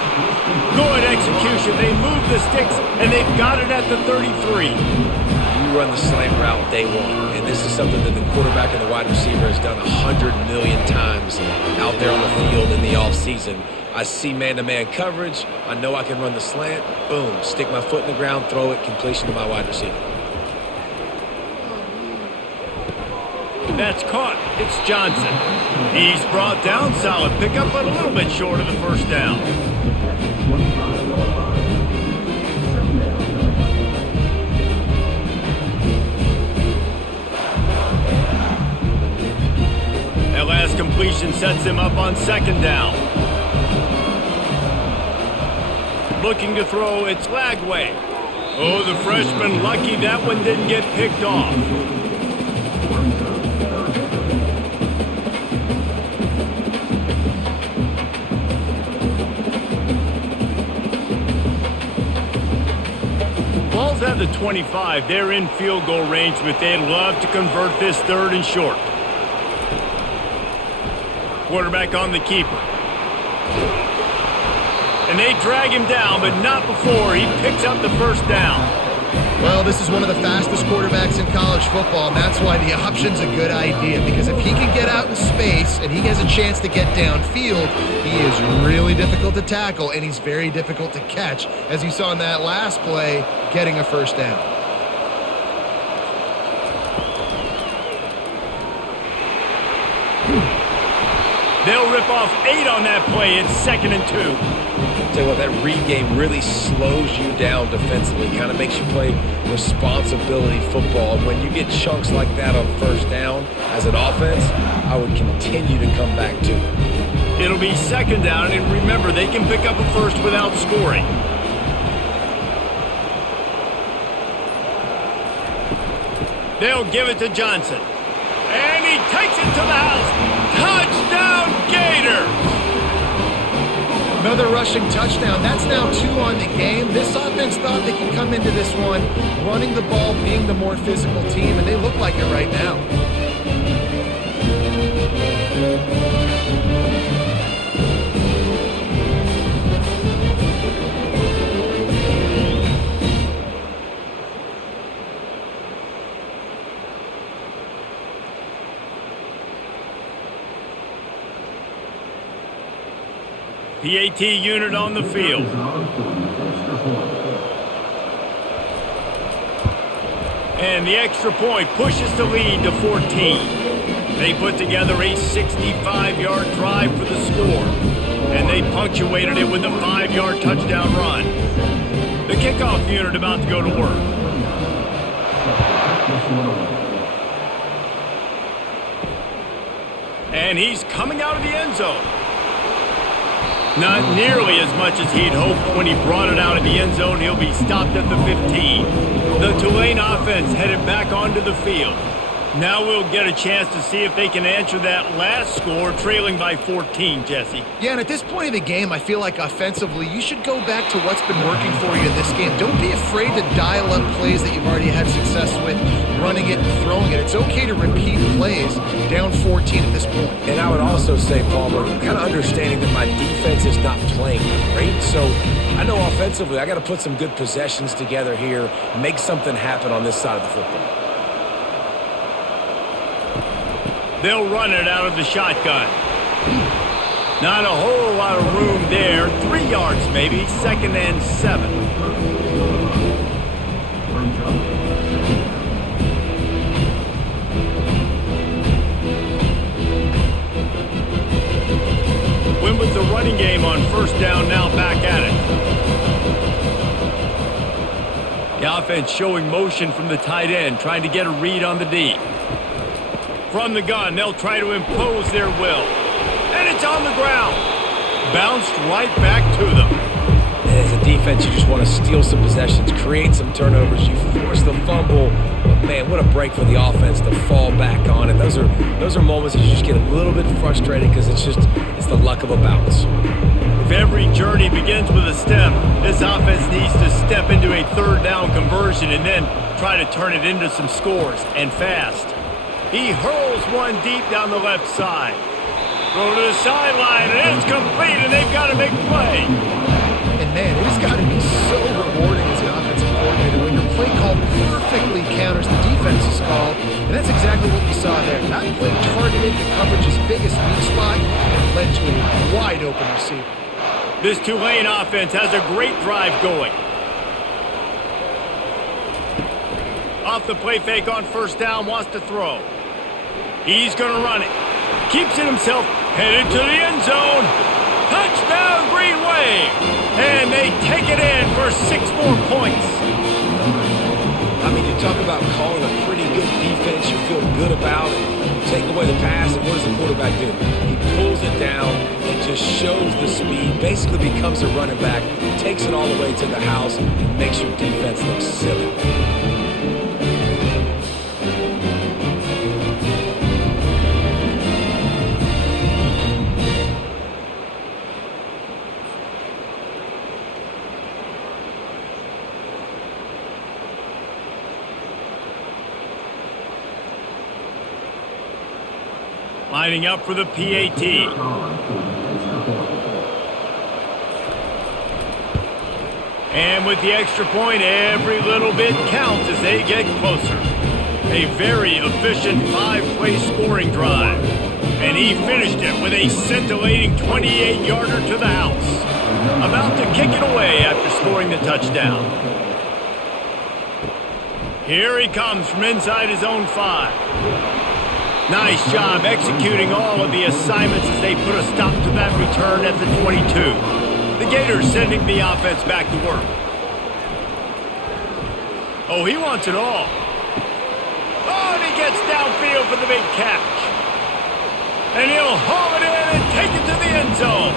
Good execution. They move the sticks, and they've got it at the 33. You run the slant route day one, and this is something that the quarterback and the wide receiver has done 100 million times out there on the field in the offseason. I see man-to-man coverage. I know I can run the slant. Boom. Stick my foot in the ground, throw it, completion to my wide receiver. That's caught. It's Johnson. He's brought down. Solid pickup, but a little bit short of the first down. That last completion sets him up on 2nd down. Looking to throw, it's Lagway. Oh, the freshman lucky that one didn't get picked off. Ball's at the 25. They're in field goal range, but they'd love to convert this 3rd and short. Quarterback on the keeper. And they drag him down, but not before he picks up the first down. Well, this is one of the fastest quarterbacks in college football, and that's why the option's a good idea, because if he can get out in space and he has a chance to get downfield, he is really difficult to tackle, and he's very difficult to catch, as you saw in that last play, getting a first down. They'll rip off 8 on that play. It's 2nd and 2. Tell you what, that read game really slows you down defensively, kind of makes you play responsibility football. And when you get chunks like that on first down as an offense, I would continue to come back to it. It'll be 2nd down, and remember, they can pick up a first without scoring. They'll give it to Johnson. He takes it to the house. Touchdown, Gators! Another rushing touchdown. That's now 2 on the game. This offense thought they could come into this one running the ball, being the more physical team, and they look like it right now. PAT unit on the field. And the extra point pushes the lead to 14. They put together a 65-yard drive for the score, and they punctuated it with a 5-yard touchdown run. The kickoff unit about to go to work. And he's coming out of the end zone. Not nearly as much as he'd hoped when he brought it out of the end zone. He'll be stopped at the 15. The Tulane offense headed back onto the field. Now we'll get a chance to see if they can answer that last score, trailing by 14, Jesse. Yeah, and at this point of the game, I feel like offensively, you should go back to what's been working for you in this game. Don't be afraid to dial up plays that you've already had success with, running it and throwing it. It's okay to repeat plays down 14 at this point. And I would also say, Palmer, kind of understanding that my defense is not playing great, so I know offensively I got to put some good possessions together here, make something happen on this side of the football. They'll run it out of the shotgun. Not a whole lot of room there. 3 yards maybe, 2nd and 7. Win with the running game on 1st down, now back at it. The offense showing motion from the tight end, trying to get a read on the D. From the gun, they'll try to impose their will. And it's on the ground. Bounced right back to them. As a defense, you just want to steal some possessions, create some turnovers. You force the fumble. But, man, what a break for the offense to fall back on it. Those are moments that you just get a little bit frustrated because it's the luck of a bounce. If every journey begins with a step, this offense needs to step into a 3rd down conversion and then try to turn it into some scores, and fast. He hurls one deep down the left side. Go to the sideline, and it's complete, and they've got a big play. And, man, it has got to be so rewarding as an offensive coordinator when your play call perfectly counters the defense's call, and that's exactly what we saw there. That play targeted the coverage's biggest weak spot and led to a wide-open receiver. This Tulane offense has a great drive going. Off the play fake on 1st down, wants to throw. He's going to run it. Keeps it himself, headed to the end zone. Touchdown, Green Wave. And they take it in for 6 more points. I mean, you talk about calling a pretty good defense you feel good about. You take away the pass, and what does the quarterback do? He pulls it down and just shows the speed, basically becomes a running back, takes it all the way to the house, and makes your defense look silly. Lining up for the PAT. And with the extra point, every little bit counts as they get closer. A very efficient 5-play scoring drive. And he finished it with a scintillating 28-yarder to the house. About to kick it away after scoring the touchdown. Here he comes from inside his own 5. Nice job executing all of the assignments as they put a stop to that return at the 22. The Gators sending the offense back to work. Oh, he wants it all. Oh, and he gets downfield for the big catch. And he'll haul it in and take it to the end zone.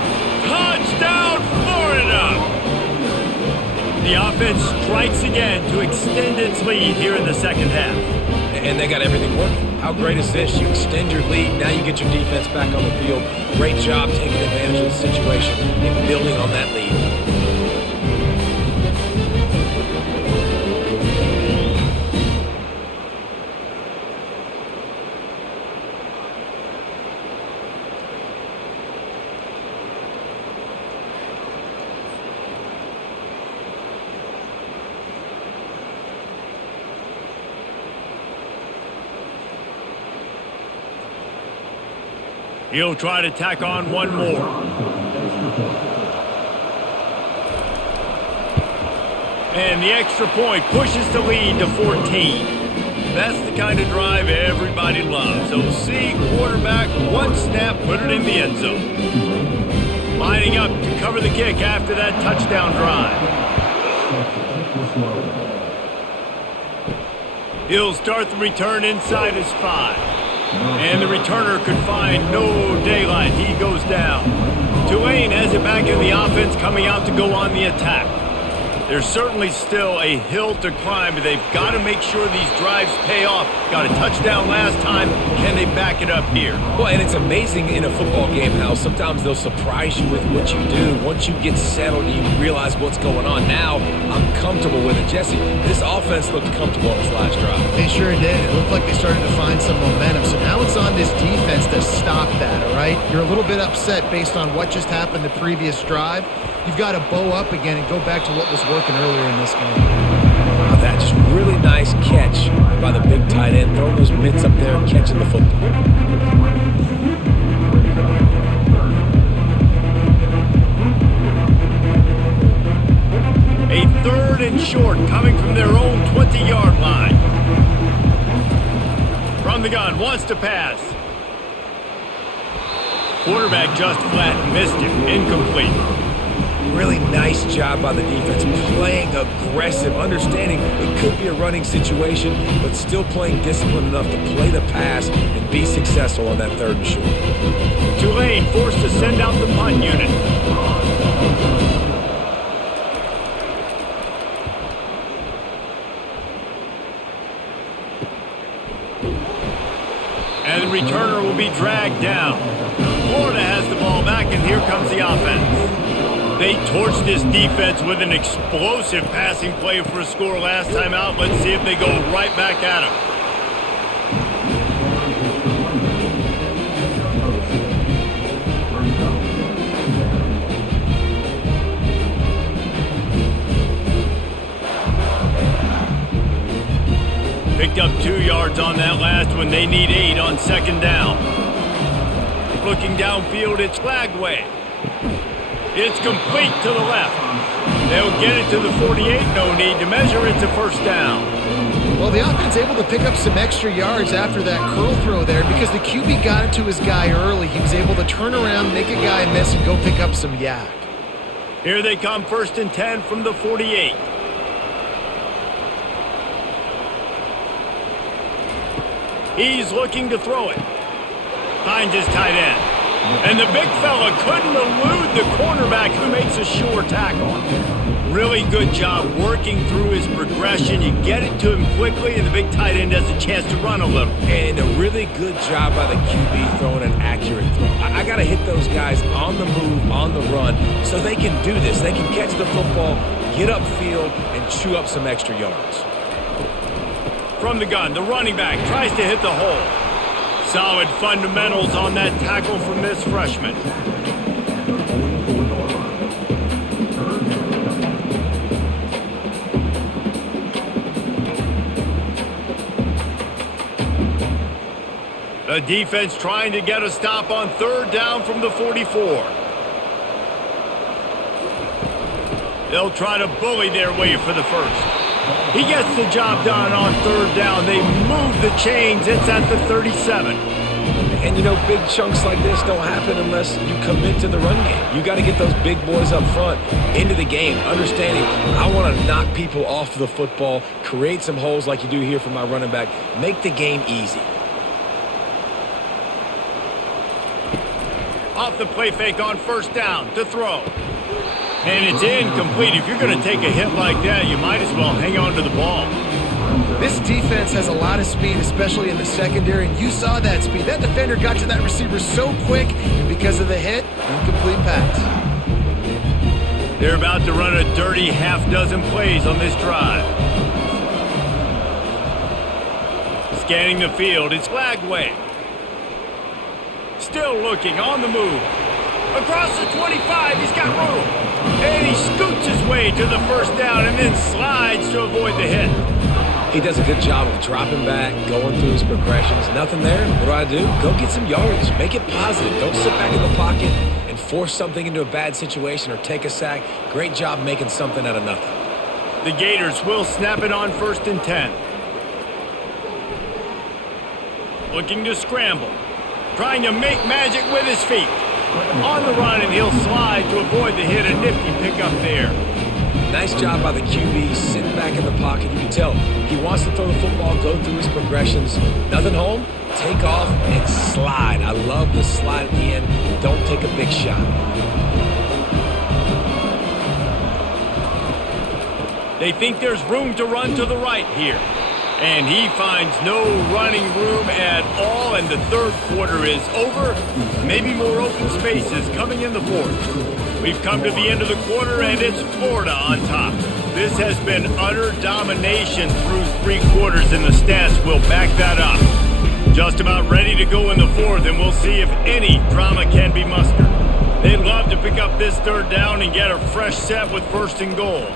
Touchdown, Florida! The offense strikes again to extend its lead here in the 2nd half. And they got everything working. How great is this? You extend your lead. Now you get your defense back on the field. Great job taking advantage of the situation and building on that lead. He'll try to tack on one more. And the extra point pushes the lead to 14. That's the kind of drive everybody loves. So see, quarterback, one snap, put it in the end zone. Lining up to cover the kick after that touchdown drive. He'll start the return inside his 5. And the returner could find no daylight. He goes down. Tulane has it back in the offense, coming out to go on the attack. There's certainly still a hill to climb, but they've got to make sure these drives pay off. Got a touchdown last time. Can they back it up here? Well, and it's amazing in a football game how sometimes they'll surprise you with what you do. Once you get settled, you realize what's going on. Now, I'm comfortable with it. Jesse, this offense looked comfortable on this last drive. They sure did. It looked like they started to find some momentum. So now it's on this defense to stop that, all right? You're a little bit upset based on what just happened the previous drive. You've got to bow up again and go back to what was working earlier in this game. Wow, that just really nice catch by the big tight end. Throwing those mitts up there and catching the football. A 3rd and short coming from their own 20-yard line. From the gun, wants to pass. Quarterback just flat missed him. Incomplete. Really nice job by the defense, playing aggressive, understanding it could be a running situation, but still playing disciplined enough to play the pass and be successful on that 3rd and short. Tulane forced to send out the punt unit. And the returner will be dragged down. Florida has the ball back, and here comes the offense. They torched this defense with an explosive passing play for a score last time out. Let's see if they go right back at him. Picked up 2 yards on that last one. They need 8 on 2nd down. Looking downfield, it's Flagway. It's complete to the left. They'll get it to the 48. No need to measure. It's a 1st down. Well, the offense able to pick up some extra yards after that curl throw there because the QB got it to his guy early. He was able to turn around, make a guy miss, and go pick up some yak. Here they come, 1st and 10 from the 48. He's looking to throw it. Finds his tight end. And the big fella couldn't elude the cornerback who makes a sure tackle. Really good job working through his progression. You get it to him quickly, and the big tight end has a chance to run a little. And a really good job by the QB throwing an accurate throw. I got to hit those guys on the move, on the run, so they can do this. They can catch the football, get upfield, and chew up some extra yards. From the gun, the running back tries to hit the hole. Solid fundamentals on that tackle from this freshman. The defense trying to get a stop on 3rd down from the 44. They'll try to bully their way for the 1st. He gets the job done on 3rd down. They move the chains. It's at the 37. And, you know, big chunks like this don't happen unless you commit to the run game. You got to get those big boys up front into the game, understanding I want to knock people off the football, create some holes like you do here for my running back, make the game easy. Off the play fake on 1st down to throw. And it's incomplete. If you're going to take a hit like that, you might as well hang on to the ball. This defense has a lot of speed, especially in the secondary, and you saw that speed. That defender got to that receiver so quick, and because of the hit, incomplete pass. They're about to run a dirty half-dozen plays on this drive. Scanning the field, it's Lagway. Still looking, on the move. Across the 25, he's got room. And he scoots his way to the first down and then slides to avoid the hit. He does a good job of dropping back, going through his progressions. Nothing there. What do? Go get some yardage. Make it positive. Don't sit back in the pocket and force something into a bad situation or take a sack. Great job making something out of nothing. The Gators will snap it on 1st and 10. Looking to scramble. Trying to make magic with his feet. On the run, and he'll slide to avoid the hit. A nifty pickup there. Nice job by the QB, sitting back in the pocket. You can tell he wants to throw the football, go through his progressions. Nothing home, take off, and slide. I love the slide at the end. Don't take a big shot. They think there's room to run to the right here. And he finds no running room at all, and the third quarter is over. Maybe more open spaces coming in the fourth. We've come to the end of the quarter, and it's Florida on top. This has been utter domination through 3 quarters, and the stats will back that up. Just about ready to go in the fourth, and we'll see if any drama can be mustered. They'd love to pick up this 3rd down and get a fresh set with 1st and goal.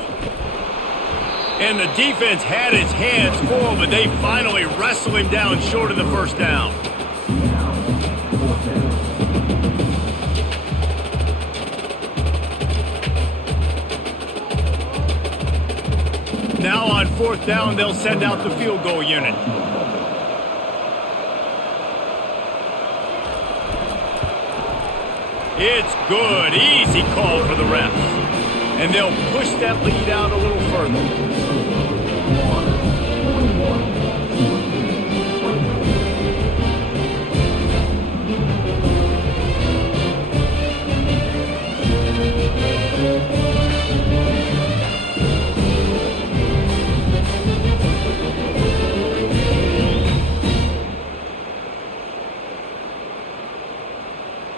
And the defense had its hands full, but they finally wrestle him down short of the 1st down. Now on 4th down, they'll send out the field goal unit. It's good. Easy call for the refs. And they'll push that lead out a little further.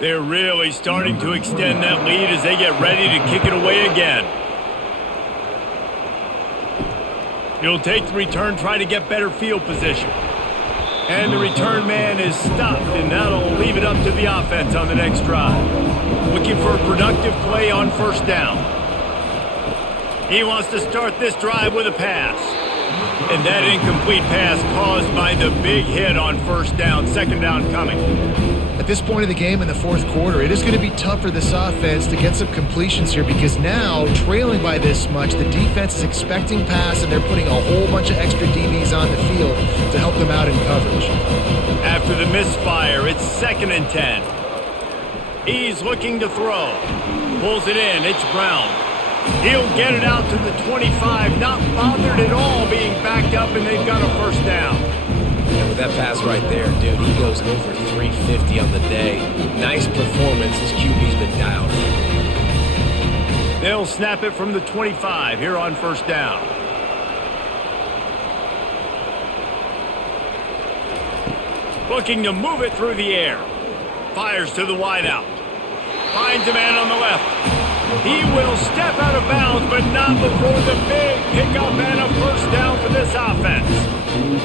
They're really starting to extend that lead as they get ready to kick it away again. He'll take the return, try to get better field position. And the return man is stopped, and that'll leave it up to the offense on the next drive. Looking for a productive play on 1st down. He wants to start this drive with a pass. And that incomplete pass caused by the big hit on 1st down, 2nd down coming. At this point of the game in the 4th quarter, it is going to be tough for this offense to get some completions here because now, trailing by this much, the defense is expecting pass and they're putting a whole bunch of extra DBs on the field to help them out in coverage. After the misfire, it's 2nd and 10. He's looking to throw. Pulls it in. It's Brown. He'll get it out to the 25, not bothered at all being backed up, and they've got a 1st down. And with that pass right there, dude, he goes over 350 on the day. Nice performance. His QB's been dialed in. They'll snap it from the 25 here on 1st down. Looking to move it through the air. Fires to the wideout. Finds a man on the left. He will step out of bounds, but not before the big pickup and a 1st down for this offense.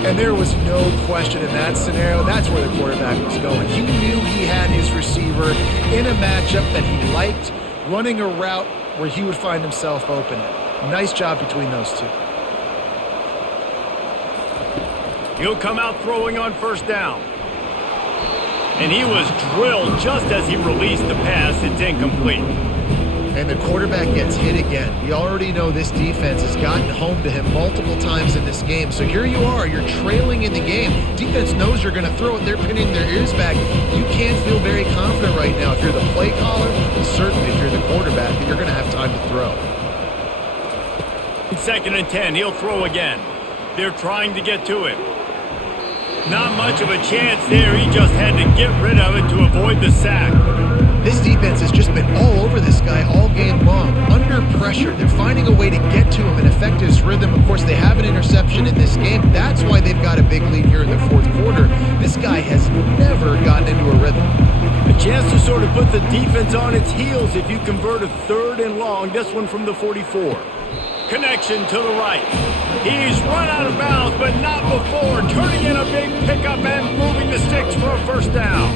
And there was no question in that scenario. That's where the quarterback was going. He knew he had his receiver in a matchup that he liked, running a route where he would find himself open. Nice job between those two. He'll come out throwing on 1st down. And he was drilled just as he released the pass. It's incomplete. And the quarterback gets hit again. We already know this defense has gotten home to him multiple times in this game. So here you are, you're trailing in the game. Defense knows you're going to throw it. They're pinning their ears back. You can't feel very confident right now if you're the play caller, and certainly if you're the quarterback, that you're going to have time to throw. 2nd and 10, he'll throw again. They're trying to get to him. Not much of a chance there. He just had to get rid of it to avoid the sack. This defense has just been all over this guy all game long. Under pressure, they're finding a way to get to him and affect his rhythm. Of course, they have an interception in this game. That's why they've got a big lead here in the fourth quarter. This guy has never gotten into a rhythm. A chance to sort of put the defense on its heels if you convert a 3rd and long. This one from the 44. Connection to the right. He's run out of bounds, but not before turning in a big pickup and moving the sticks for a first down.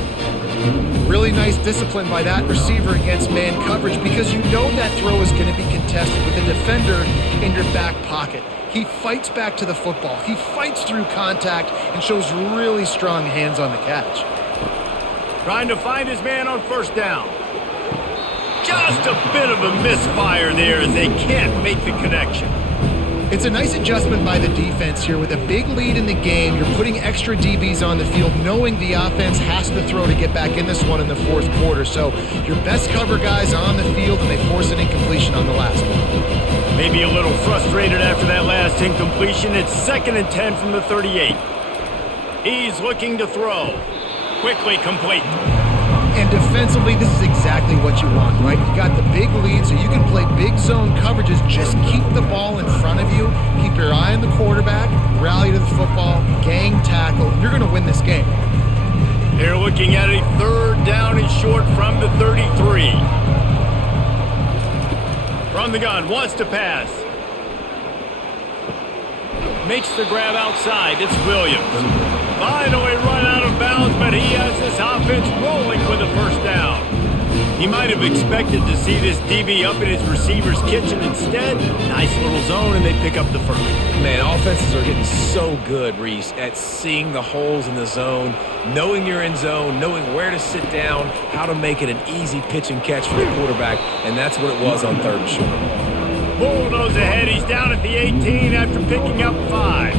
Really nice discipline by that receiver against man coverage, because you know that throw is going to be contested with a defender in your back pocket. He fights back to the football. He fights through contact and shows really strong hands on the catch. Trying to find his man on first down. Just a bit of a misfire there as they can't make the connection. It's a nice adjustment by the defense here. With a big lead in the game, you're putting extra DBs on the field, knowing the offense has to throw to get back in this one in the fourth quarter. So your best cover guys on the field, and they force an incompletion on the last one. Maybe a little frustrated after that last incompletion. It's 2nd and 10 from the 38. He's looking to throw. Quickly complete. And defensively, this is exactly what you want, right? You got the big lead, so you can play big zone coverages. Just keep the ball in front of you. Keep your eye on the quarterback. Rally to the football. Gang tackle. You're going to win this game. They're looking at a 3rd down and short from the 33. From the gun, wants to pass. Makes the grab outside. It's Williams. Finally run out of bounds, but he has this offense rolling with a first down. He might have expected to see this DB up in his receiver's kitchen. Instead, nice little zone, and they pick up the first. Man, offenses are getting so good, Reese, at seeing the holes in the zone, knowing you're in zone, knowing where to sit down, how to make it an easy pitch and catch for the quarterback, and that's what it was on 3rd and short. Bulldoze ahead. He's down at the 18 after picking up 5.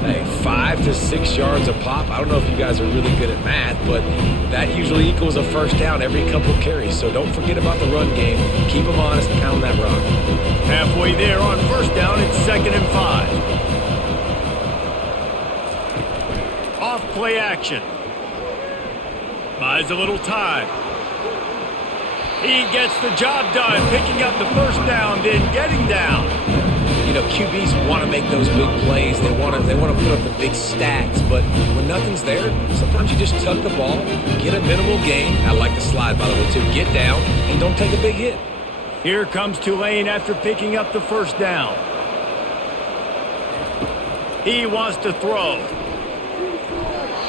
Hey, 5 to 6 yards a pop. I don't know if you guys are really good at math, but that usually equals a first down every couple carries. So don't forget about the run game. Keep them honest and pound that rock. Halfway there on first down, it's 2nd and 5. Off play action. Buys a little time. He gets the job done, picking up the first down, then getting down. You know, QBs want to make those big plays. They want to put up the big stats. But when nothing's there, sometimes you just tuck the ball, get a minimal gain. I like the slide, by the way, too. Get down and don't take a big hit. Here comes Tulane after picking up the first down. He wants to throw.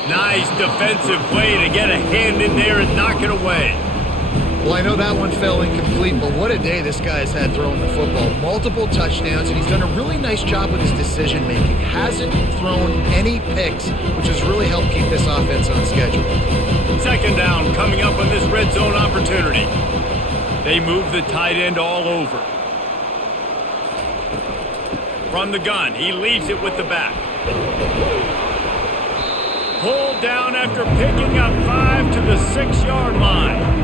Nice defensive play to get a hand in there and knock it away. Well, I know that one fell incomplete, but what a day this guy's had throwing the football. Multiple touchdowns, and he's done a really nice job with his decision-making. Hasn't thrown any picks, which has really helped keep this offense on schedule. 2nd down coming up on this red zone opportunity. They move the tight end all over. From the gun, he leaves it with the back. Pulled down after picking up 5 to the 6-yard line.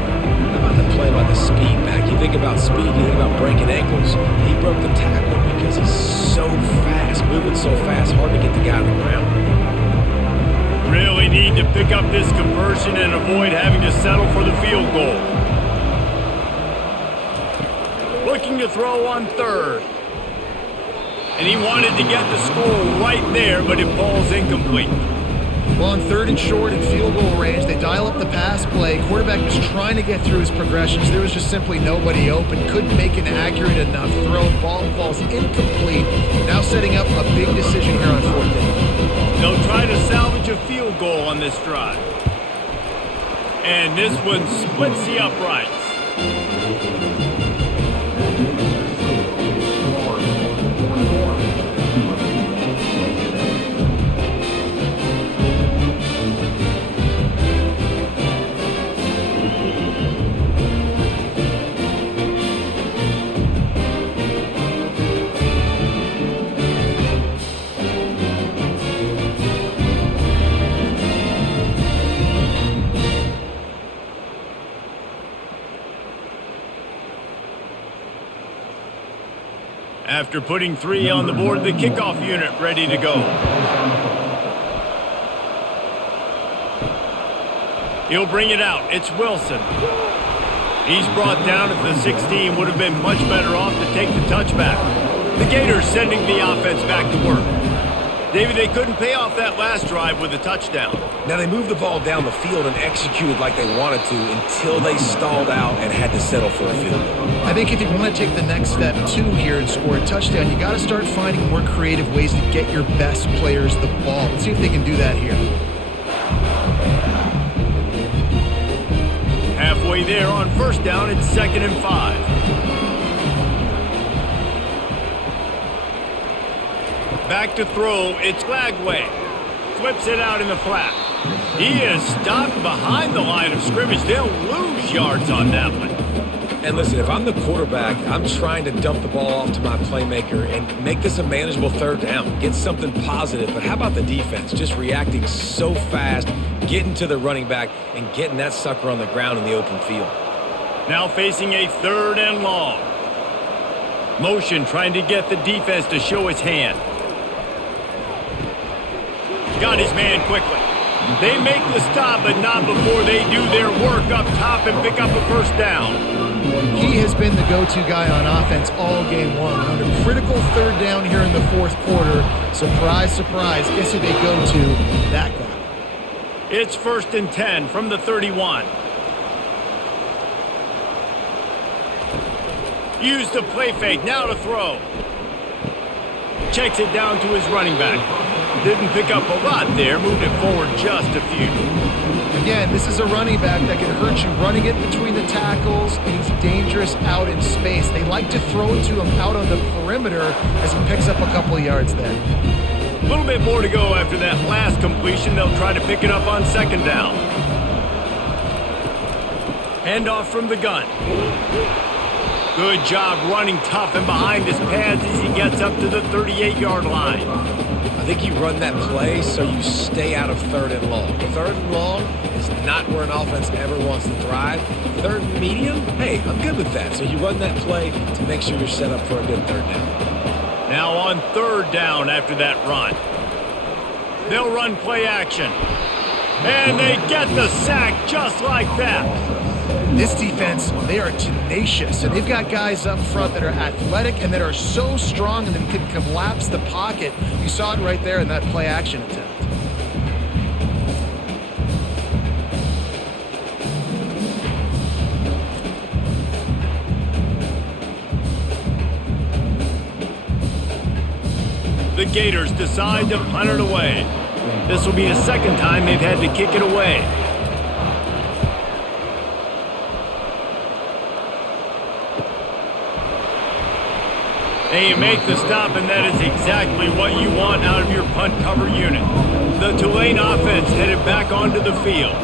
Play by the speed back. You think about speed, you think about breaking ankles. He broke the tackle because he's so fast, moving so fast, hard to get the guy on the ground. Really need to pick up this conversion and avoid having to settle for the field goal. Looking to throw on 3rd. And he wanted to get the score right there, but it falls incomplete. Well, on 3rd and short and field goal range, they dial up the pass play. Quarterback was trying to get through his progressions. There was just simply nobody open. Couldn't make an accurate enough throw. Ball falls incomplete. Now setting up a big decision here on 4th down. They'll try to salvage a field goal on this drive. And this one splits the uprights. After putting 3 on the board, the kickoff unit ready to go. He'll bring it out. It's Wilson. He's brought down at the 16, would have been much better off to take the touchback. The Gators sending the offense back to work. David, they couldn't pay off that last drive with a touchdown. Now, they moved the ball down the field and executed like they wanted to until they stalled out and had to settle for a field goal. I think if you want to take the next step, too, here and score a touchdown, you got to start finding more creative ways to get your best players the ball. Let's see if they can do that here. Halfway there on first down, it's 2nd and 5. Back to throw, it's Lagway. Flips it out in the flat. He is stopped behind the line of scrimmage. They'll lose yards on that one. And listen, if I'm the quarterback, I'm trying to dump the ball off to my playmaker and make this a manageable 3rd down. Get something positive. But how about the defense? Just reacting so fast, getting to the running back, and getting that sucker on the ground in the open field. Now facing a 3rd and long. Motion trying to get the defense to show his hand. Got his man quickly. They make the stop, but not before they do their work up top and pick up a 1st down. He has been the go-to guy on offense all game long. On a critical 3rd down here in the 4th quarter, surprise, surprise, guess who they go to? That guy. It's 1st and 10 from the 31. Use the play fake, now to throw. Checks it down to his running back. Didn't pick up a lot there, moved it forward just a few. Again, this is a running back that can hurt you running it between the tackles, and he's dangerous out in space. They like to throw it to him out on the perimeter as he picks up a couple of yards there. A little bit more to go after that last completion. They'll try to pick it up on 2nd down. Handoff from the gun. Good job running tough and behind his pads as he gets up to the 38-yard line. I think you run that play so you stay out of 3rd and long. 3rd and long is not where an offense ever wants to thrive. 3rd and medium, hey, I'm good with that. So you run that play to make sure you're set up for a good 3rd down. Now on 3rd down after that run. They'll run play action. And they get the sack just like that. This defense, they are tenacious, and they've got guys up front that are athletic and that are so strong and that can collapse the pocket. You saw it right there in that play action attempt. The Gators decide to punt it away. This will be the 2nd time they've had to kick it away. They make the stop, and that is exactly what you want out of your punt cover unit. The Tulane offense headed back onto the field.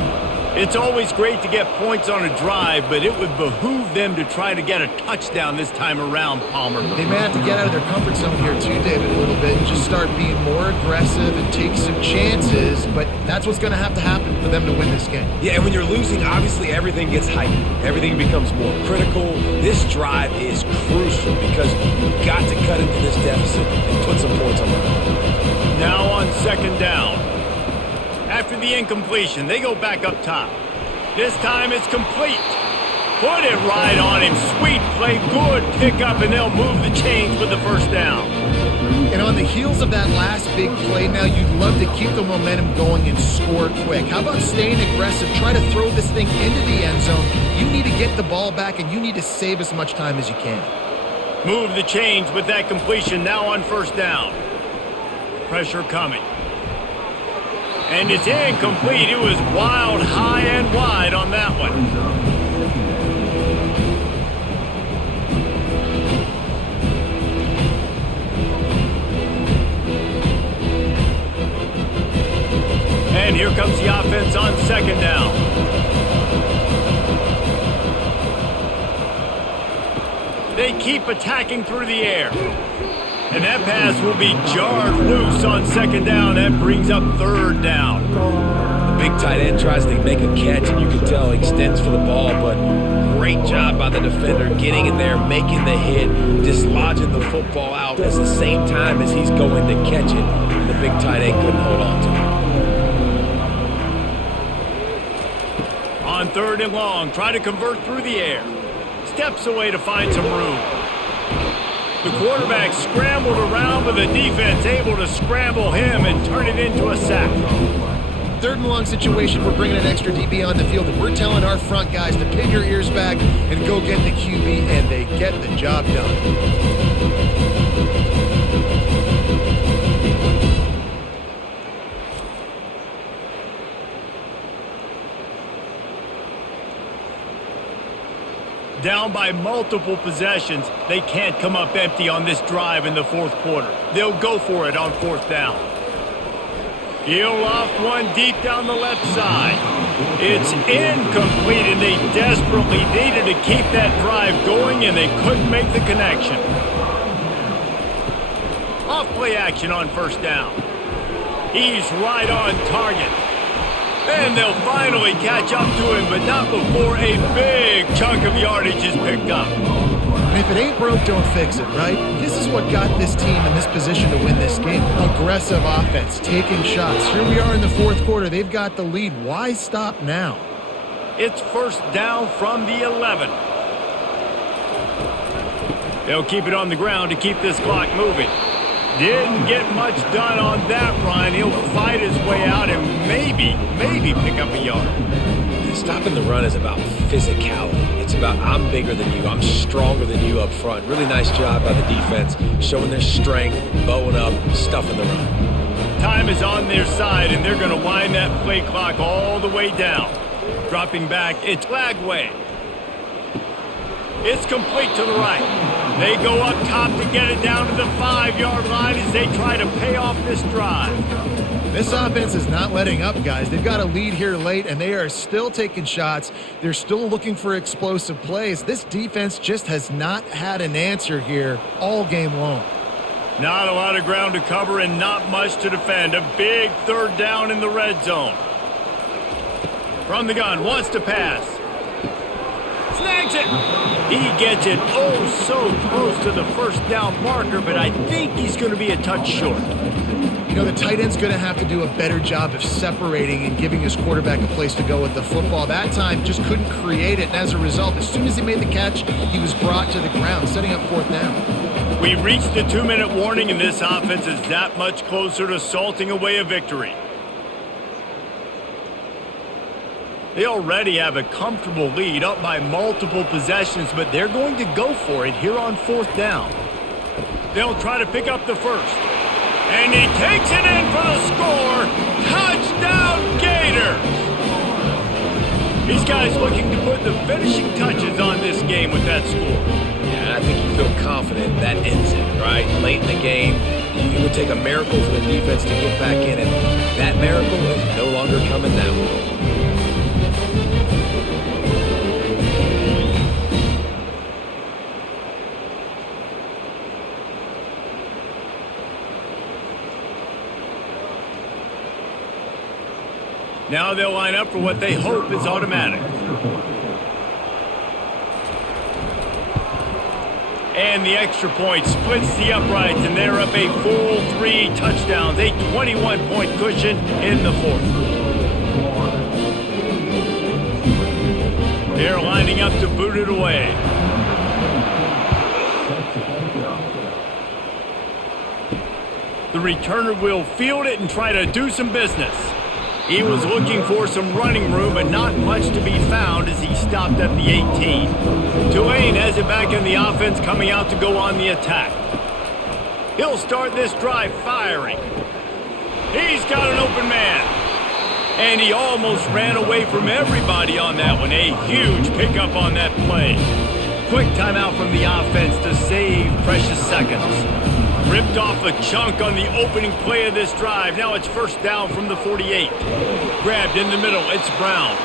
It's always great to get points on a drive, but it would behoove them to try to get a touchdown this time around, Palmer. They may have to get out of their comfort zone here too, David, a little bit and just start being more aggressive and take some chances, but that's what's going to happen for them to win this game. Yeah, and when you're losing, obviously everything gets heightened. Everything becomes more critical. This drive is crucial because you've got to cut into this deficit and put some points on the board. Now on 2nd down. After the incompletion, they go back up top. This time it's complete. Put it right on him. Sweet play, good pickup, and they'll move the chains with the 1st down. And on the heels of that last big play now, you'd love to keep the momentum going and score quick. How about staying aggressive? Try to throw this thing into the end zone. You need to get the ball back, and you need to save as much time as you can. Move the chains with that completion now on 1st down. Pressure coming. And it's incomplete. It was wild, high, and wide on that one. And here comes the offense on 2nd down. They keep attacking through the air. And that pass will be jarred loose on 2nd down. That brings up 3rd down. The big tight end tries to make a catch, and you can tell he extends for the ball, but great job by the defender getting in there, making the hit, dislodging the football out at the same time as he's going to catch it. And the big tight end couldn't hold on to it. On 3rd and long, try to convert through the air. steps away to find some room. The quarterback scrambled around, but the defense able to scramble him and turn it into a sack. 3rd and long situation, we're bringing an extra DB on the field, and we're telling our front guys to pin your ears back and go get the QB, and they get the job done. Down by multiple possessions, they can't come up empty on this drive in the 4th quarter. They'll go for it on 4th down. He'll loft one deep down the left side. It's incomplete, and they desperately needed to keep that drive going, and they couldn't make the connection. Off-play action on 1st down. He's right on target. And they'll finally catch up to him, but not before a big chunk of yardage is picked up. And if it ain't broke, don't fix it, right? This is what got this team in this position to win this game. Aggressive offense, taking shots. Here we are in the 4th quarter. They've got the lead. Why stop now? It's 1st down from the 11. They'll keep it on the ground to keep this clock moving. Didn't get much done on that run. He'll fight his way out and maybe pick up a yard. Stopping the run is about physicality. It's about I'm bigger than you, I'm stronger than you up front. Really nice job by the defense, showing their strength, bowing up, stuffing the run. Time is on their side, and they're going to wind that play clock all the way down. Dropping back, it's Lagway. It's complete to the right. They go up top to get it down to the 5-yard line as they try to pay off this drive. This offense is not letting up, guys. They've got a lead here late, and they are still taking shots. They're still looking for explosive plays. This defense just has not had an answer here all game long. Not a lot of ground to cover and not much to defend. A big 3rd down in the red zone. From the gun, wants to pass. Snags it. He gets it so close to the 1st down marker, but I think he's going to be a touch short. You know, the tight end's going to have to do a better job of separating and giving his quarterback a place to go with the football. That time just couldn't create it, and as a result, as soon as he made the catch, he was brought to the ground, setting up 4th down. We've reached the 2-minute warning, and this offense is that much closer to salting away a victory. They already have a comfortable lead, up by multiple possessions, but they're going to go for it here on 4th down. They'll try to pick up the 1st. And he takes it in for the score. Touchdown, Gators! These guys looking to put the finishing touches on this game with that score. Yeah, I think you feel confident that ends it, right? Late in the game, it would take a miracle for the defense to get back in it. That miracle is no longer coming now. Now they'll line up for what they hope is automatic. And the extra point splits the uprights, and they're up a full 3 touchdowns, a 21-point cushion in the 4th. They're lining up to boot it away. The returner will field it and try to do some business. He was looking for some running room, but not much to be found as he stopped at the 18. Tulane has it back in the offense, coming out to go on the attack. He'll start this drive firing. He's got an open man. And he almost ran away from everybody on that one. A huge pickup on that play. Quick timeout from the offense to save precious seconds. Ripped off a chunk on the opening play of this drive. Now it's 1st down from the 48. Grabbed in the middle. It's Brown.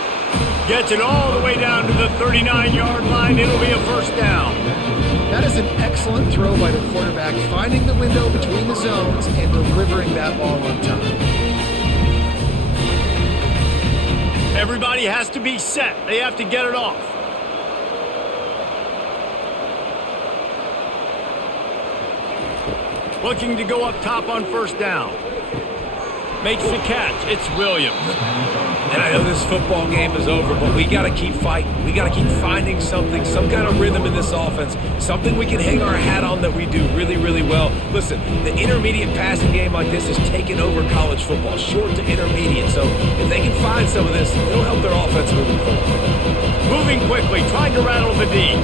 Gets it all the way down to the 39-yard line. It'll be a 1st down. That is an excellent throw by the quarterback, finding the window between the zones and delivering that ball on time. Everybody has to be set. They have to get it off. Looking to go up top on 1st down. Makes the catch. It's Williams. And I know this football game is over, but we got to keep fighting. We got to keep finding something, some kind of rhythm in this offense, something we can hang our hat on that we do really, really well. Listen, the intermediate passing game like this is taking over college football, short to intermediate. So if they can find some of this, it'll help their offense moving forward. Moving quickly, trying to rattle the D.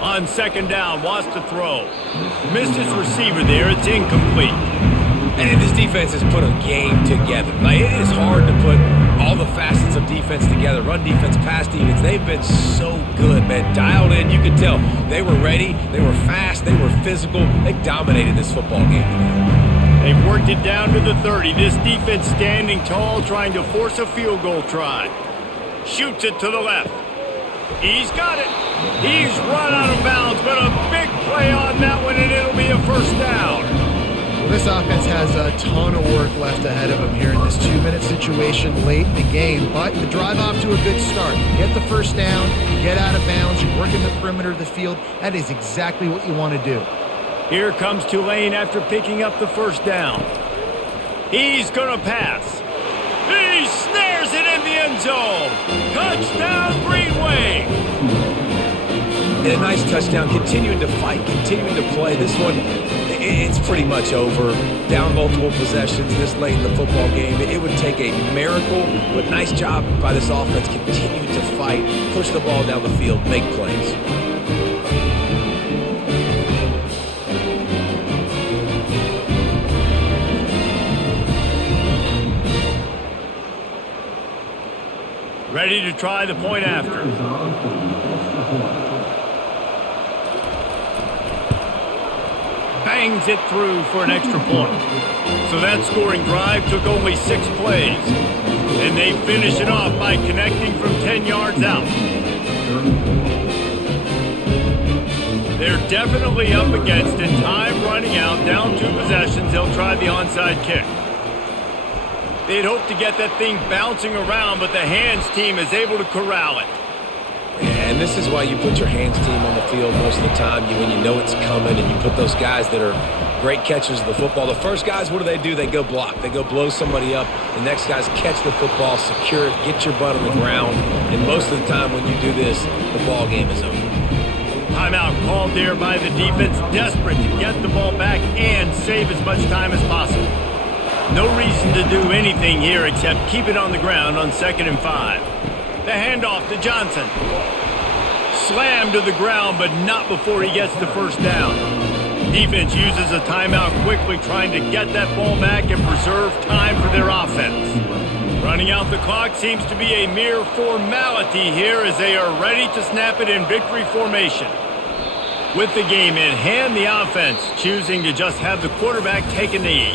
On second down, wants to throw. Missed his receiver there. It's incomplete. And this defense has put a game together. Like, it is hard to put all the facets of defense together. Run defense, pass defense. They've been so good, man. Dialed in. You could tell they were ready. They were fast. They were physical. They dominated this football game today. They've worked it down to the 30. This defense standing tall, trying to force a field goal try. Shoots it to the left. He's got it. He's run out of bounds, but a big play on that one, and it'll be a first down. Well, this offense has a ton of work left ahead of them here in this 2-minute situation late in the game, but the drive off to a good start. Get the first down, get out of bounds, you work in the perimeter of the field. That is exactly what you want to do. Here comes Tulane after picking up the first down. He's going to pass. He snares it in the end zone. Touchdown, Green Wave. And a nice touchdown, continuing to fight, continuing to play. This one, it's pretty much over. Down multiple possessions this late in the football game. It would take a miracle, but nice job by this offense. Continue to fight, push the ball down the field, make plays. Ready to try the point after. Bangs it through for an extra point. So that scoring drive took only 6 plays. And they finish it off by connecting from 10 yards out. They're definitely up against it. Time running out, down 2 possessions. They'll try the onside kick. They'd hope to get that thing bouncing around, but the hands team is able to corral it. And this is why you put your hands team on the field most of the time when you know it's coming, and you put those guys that are great catchers of the football. The first guys, what do? They go block. They go blow somebody up. The next guys catch the football, secure it, get your butt on the ground. And most of the time when you do this, the ball game is over. Timeout called there by the defense, desperate to get the ball back and save as much time as possible. No reason to do anything here except keep it on the ground on 2nd and 5. The handoff to Johnson. Slammed to the ground, but not before he gets the first down. Defense uses a timeout quickly, trying to get that ball back and preserve time for their offense. Running out the clock seems to be a mere formality here as they are ready to snap it in victory formation. With the game in hand, the offense choosing to just have the quarterback take a knee.